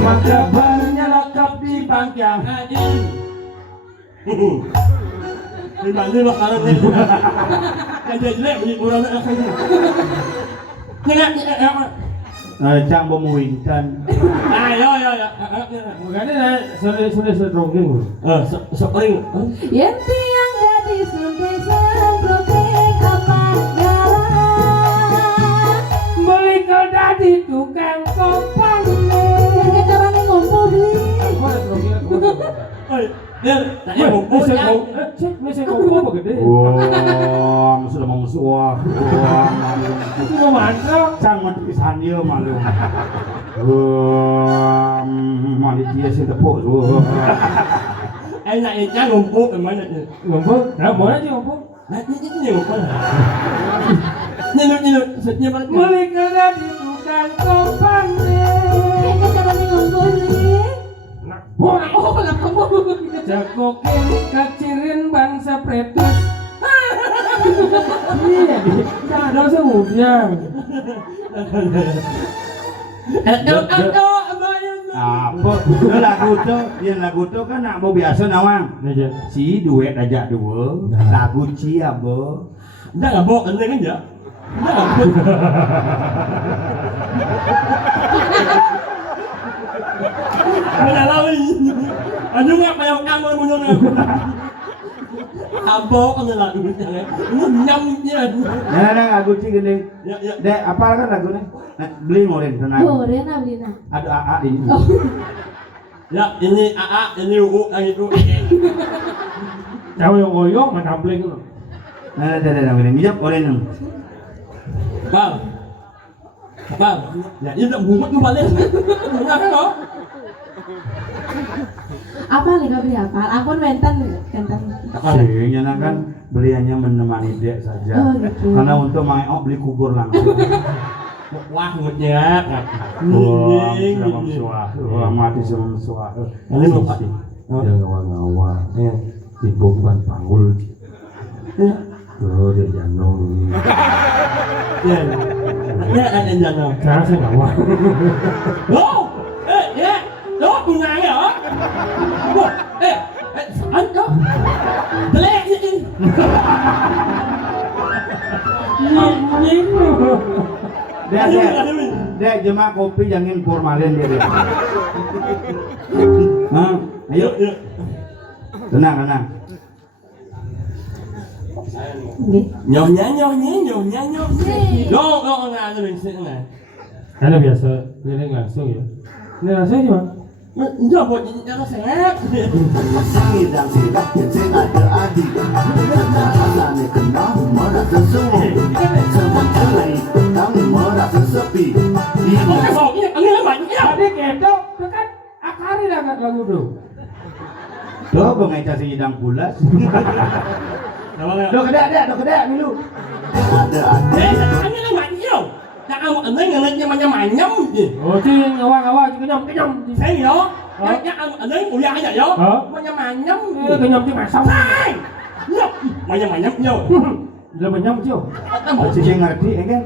Maka barnya lengkap di bangkyang. Ini lah kalau ini. Yang jelek bunyi kurang apa ini. Cang memuinkan. Ayo. Makanya sudah sedrongeng. Sering. Yang tiang gadis sampai semproteng apa galah. Beli kada di tukang kopang. Kayaknya caranya ngumpul beli. Tanya buku ya. Bisa ngomong apa gede? Wah, sudah mau musuh. Wah, Itu mau mantra. Cang mentulisan dia malu. Wah, malu dia sih tepuk. Enak aja ngumpul kemana tu? Ngomong? Nah, mau aja ngomong. Ini ngumpul. Nyeluk, setnya balik. Beli kada di tukang kopang. Kayaknya caranya ngumpul beli. Wah, lah kamu. Jagokin kacirin bangsa pretus. Iya, ada semuanya. Apa? Lagu tu kan nak mau biasa nawang. Si duet aja dua. Lagu ci apa? Dah nggak bawa ini kan ya? Dah Menalami. Ano nga kaya kamu mo nung abo ang lagu niya. Nyam niya. Nah, lagu ci gini. Ya. Dek, apa kan lagu ni? Beli moren tenang. Oh, Rena beli nah. Ada AA ini. Ya, ini AA, ini U, yang itu. Tahu yang oyong manampling tu. Nah, ini mijap moren. Bang. Ya, ini dah bungut tu balik. Bungut kan? Apa nih kau beli apa? Ampun mentan. Sih, kan beliannya menemani dia saja. Oh, gitu. Karena untuk mau beli kubur langsung. Wah, ngutnya. Wah, mati sama suah. Ini lupa. Dia ngawa-ngawa. Tiba bukan panggul. Dia janong ni. Ya, ada jangan. Saya ngawa. Loh, ya, loh punya ya. Wah, anda, belak ni. Nying. Dek, jemaah kopi jangan formalin dia. Nah, ayo. Tenang. Nyonya. Lo nggak ada bensin ni. Karena biasa dia langsung ya. Ini langsung gimana? Enggak buat jadi cara sangat. Sidang sidak kecil ada adik. Kenal kenal merasa sunyi. Sementara kami merasa sepi. Kok kesoknya ini banyak. Tadi kedok, tu kan akari dah kat lagu tu. Tuh, pengeca sidang pulas. Dok kedek milu. Ada adik. Ini banyak. Takเอาอันนั้นyang macam-macam je. Oh, tu yang awak kenyam. Saya yo. Yangอันนั้นuya aja yo. Macam-macam. Kenyam tu macam. Yo. Macam-macam yo. Udah menyam cio. Cici ngerti kan?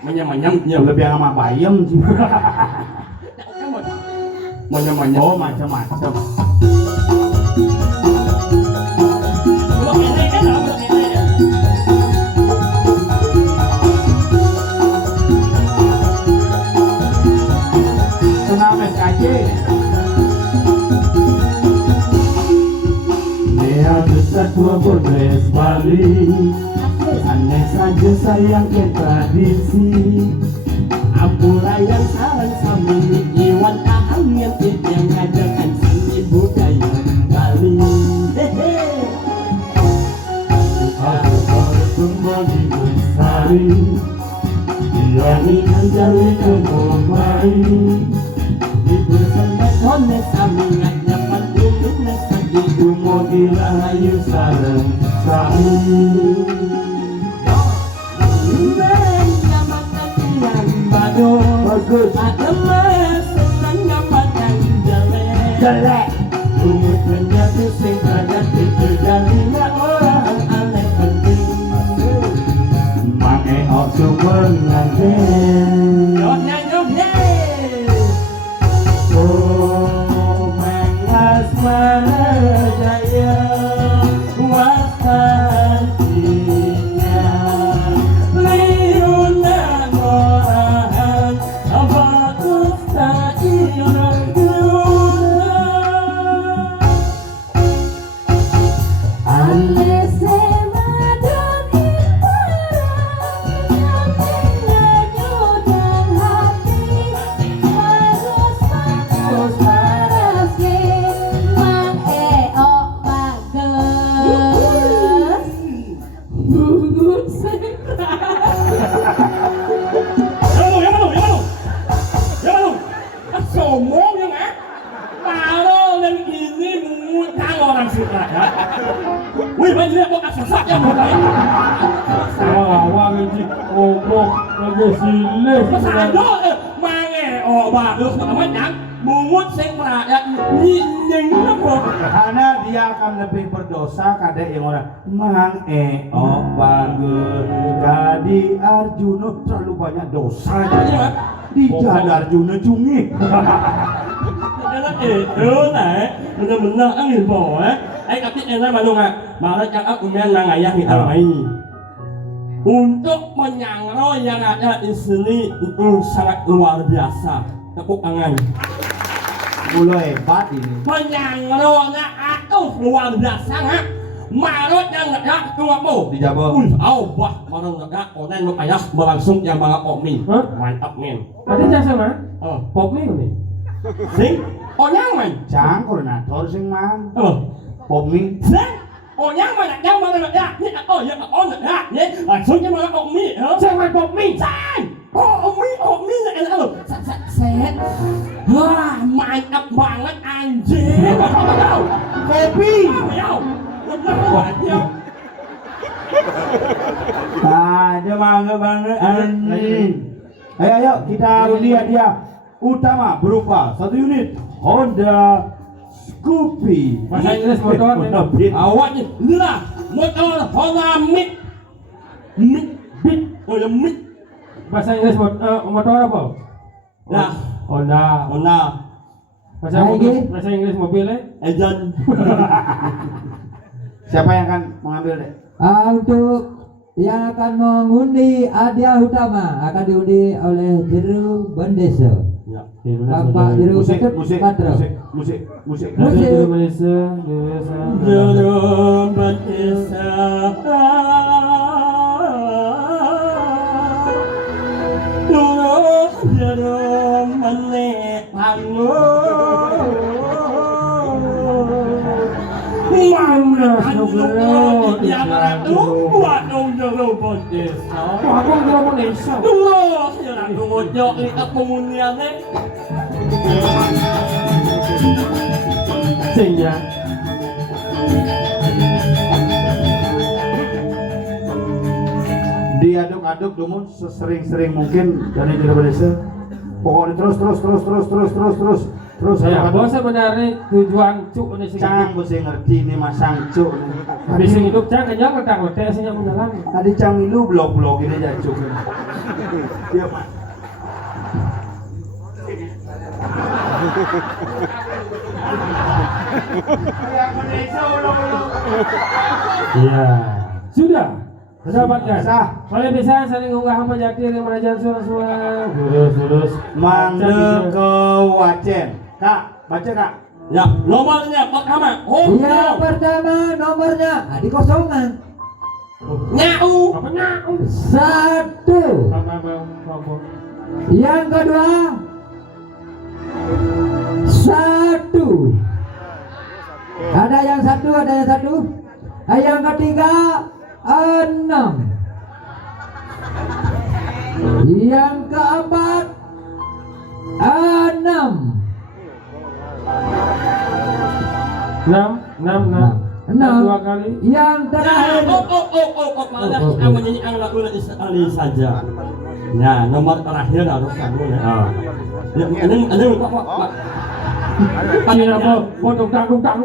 Menyam-menyam nya. Lebih sama bayam sih. Menyam-menyam. Oh macam-macam. Belum ini kan belum ini. Senam SKJ. Dia besar tua Bordes Bali. Aneh saja sayang yang tradisi. Ampura yang sarang sami Iwan aham yang ngajarkan seni budaya Bali. Hehe. Aku baru kembali bestari. Dia ingin jali kembali. Dibersama kone sami ngajapan untuk nesagi Kumo dirayu sarang sami. Bagus. Ada mas senang ngapakan jelek. Jelek. Rumut menjadi sing ada itu jadinya orang aneh penting. Mange ok super ngajen. Nyoknya nyoknya. Oh mangas jaya Wasantinya liuna morahan abatus tak irang guna. Ane semadon iparang nyodang hati harus parasnya mang eok bagus gugut sentra. Yang mana? Sombong yang kalau yang ini mengutang orang suka ya. Wih, banyak kok asal yang mulai. Awang ini ngomong lagi silih. Masado mange bagus amat yang mungut sing rakyat nying apa. Karena dia akan lebih berdosa kada yang orang mang bagus kadi Arjuna terlalu banyak dosa. Di Jada Arjuna cungi. Adalah itu benar-benar angin bawa. Tapi enak malung malah yang aku menang ayah kita main. Untuk menyangro yang ada di sini itu sangat luar biasa. Tepuk tangan. Mulai hebat ini. Menyangro-nya aku luar biasa Marot yang nggak tua mo Dijabel. Wah, marot nggak onen lo ayah berlangsung yang bangga Okmin. Hah? Mantap men. Tadi jasa mah? Oh, Pop nih nih. sing onyang men. Cang koordinator sing mang. Oh, Pomi. sing onyang mana yang mana ya? Ini ya ya. Ini langsung yang bangga Okmin. Saya main pop nih. Sing. Okmin enak lo. Set. Wah, mantap banget anjing. Kopi. Dia mangga banget anjing. Ayo kita undi hadiah utama berupa 1 unit Honda Scoopy. Bahasa Inggris motor. Awaknya lah motor Honda Mid. Oh ya Mid. Bahasa Inggris motor apa? Nah, Honda. Bahasa Inggris mobilnya? Ejan. Siapa yang akan mengambil deh? Untuk yang akan mengundi hadiah utama akan diundi oleh Jeru Bendesa. Ya. Bapak Jeru Patra. Musik. Musik. Malaysia. Jodoh berkisah. Jodoh menek Mana Jodoh yang ratu buat jodoh berkisah. Wah, aku nggak mau Malaysia. Jodoh yang ratu ngojok lihat pemuniannya. Sehingga diaduk-aduk dumun sesering-sering mungkin dari Jeru Bendesa. Pokoknya terus Terus Saya apa bos sebenarnya tujuan cuk ini sih. Cang mesti ngerti ini masang cuk. Habis hidup cang kenyang letak saya menjalan. Tadi Cang Milu blok-blok ini aja cuk. Iya, Pak. Iya. Sudah. Mendapatkan. Sah. Oleh bisa saling unggah hamba jati yang menajam suara-suara. Lurus. Mangde ke Wacen. Kak, baca Kak. Ya, nomornya pertama. Yang pertama nomornya di kosongan. Nyau. Apa nyau? 1. Yang kedua 1. Ada yang 1, ada yang 1. Yang ketiga 6. Yang keempat 6. 6 dua kali. Yang terakhir Malah kita menyanyi lagu sekali saja. Ya, nomor terakhir harus kamu ya. Ya, ini Pak. Ini apa? Potong tanggung dan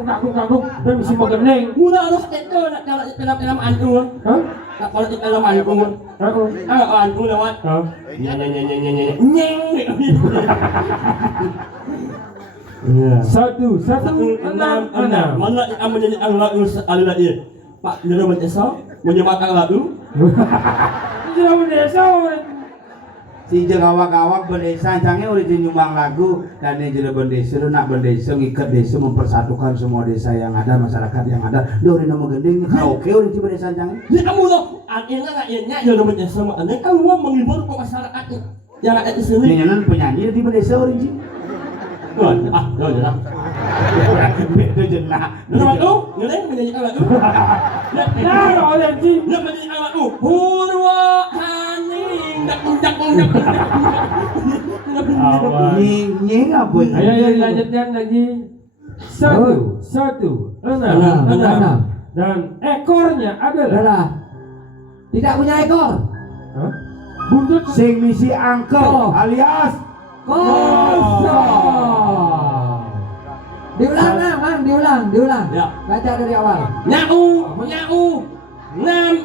mesti begening. Mula harus itu nak kalau film-film antu. Hah? Nak kalau film antu. Aku. Antu lewat. Oh. Nyeng. Iya. 1 6 6. Mana kita menyanyi lagu sekali lagi. Pak, dia menyesal menyebarkan lagu. Jauh desa. Si jeung awak-awak bendesa cange udah nyumbang lagu dan ini jadi bendesa nak bendesa ngikat desa mempersatukan semua desa yang ada masyarakat yang ada. Duh ini nama gending karaoke udah di bendesa cange. Jadi kamu loh, akhirnya nggak ianya jadi menyesal. Ini kan lu menghibur ke masyarakat yang ada di sini. Nyanyian penyanyi di bendesa udah sih. Lo jenak. Itu jenak. Nama lu, ngeleng menyanyikan lagu. Nah, oleh ji. Dia menyanyikan lagu. Purwa Haning. Dak. Nying apa ini? Ayo dilanjutkan lagi. 1 6 dan ekornya adalah adalah tidak punya ekor. Hah? Buntut Sing misi angkel alias Kosong. Diulang nah, Mang, diulang. Ya. Baca dari awal. Nyau. Nam.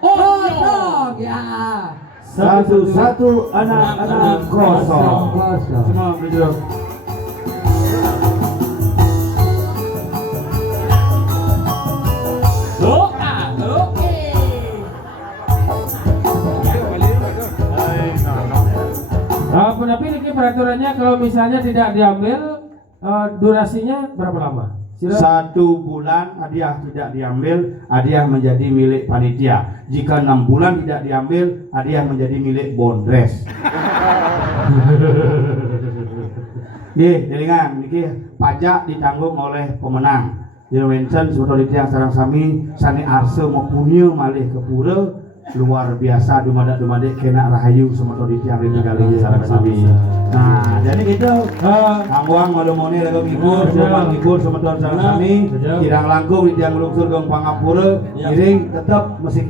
Kosong. Ya. 1-1 anak-anak kosong. Semua duduk. Oke. Tapi ini peraturannya kalau misalnya tidak diambil durasinya berapa lama? 1 bulan hadiah tidak diambil, hadiah menjadi milik panitia. Jika 6 bulan tidak diambil, hadiah menjadi milik bondres. Delingan, niki pajak ditanggung oleh pemenang. Jadi Winston sebetulnya yang sarang sami sani arse mau punya malih ke pura luar biasa dumadak kena rahayu semoga yang ini kali sarang sami. Nah, jadi gitu. Angwang modemoni lagu ngibur, rumah ngibur semoga sarang sami. Kirang langkung di tiang lungsur gong pangapura, giring tetap mesti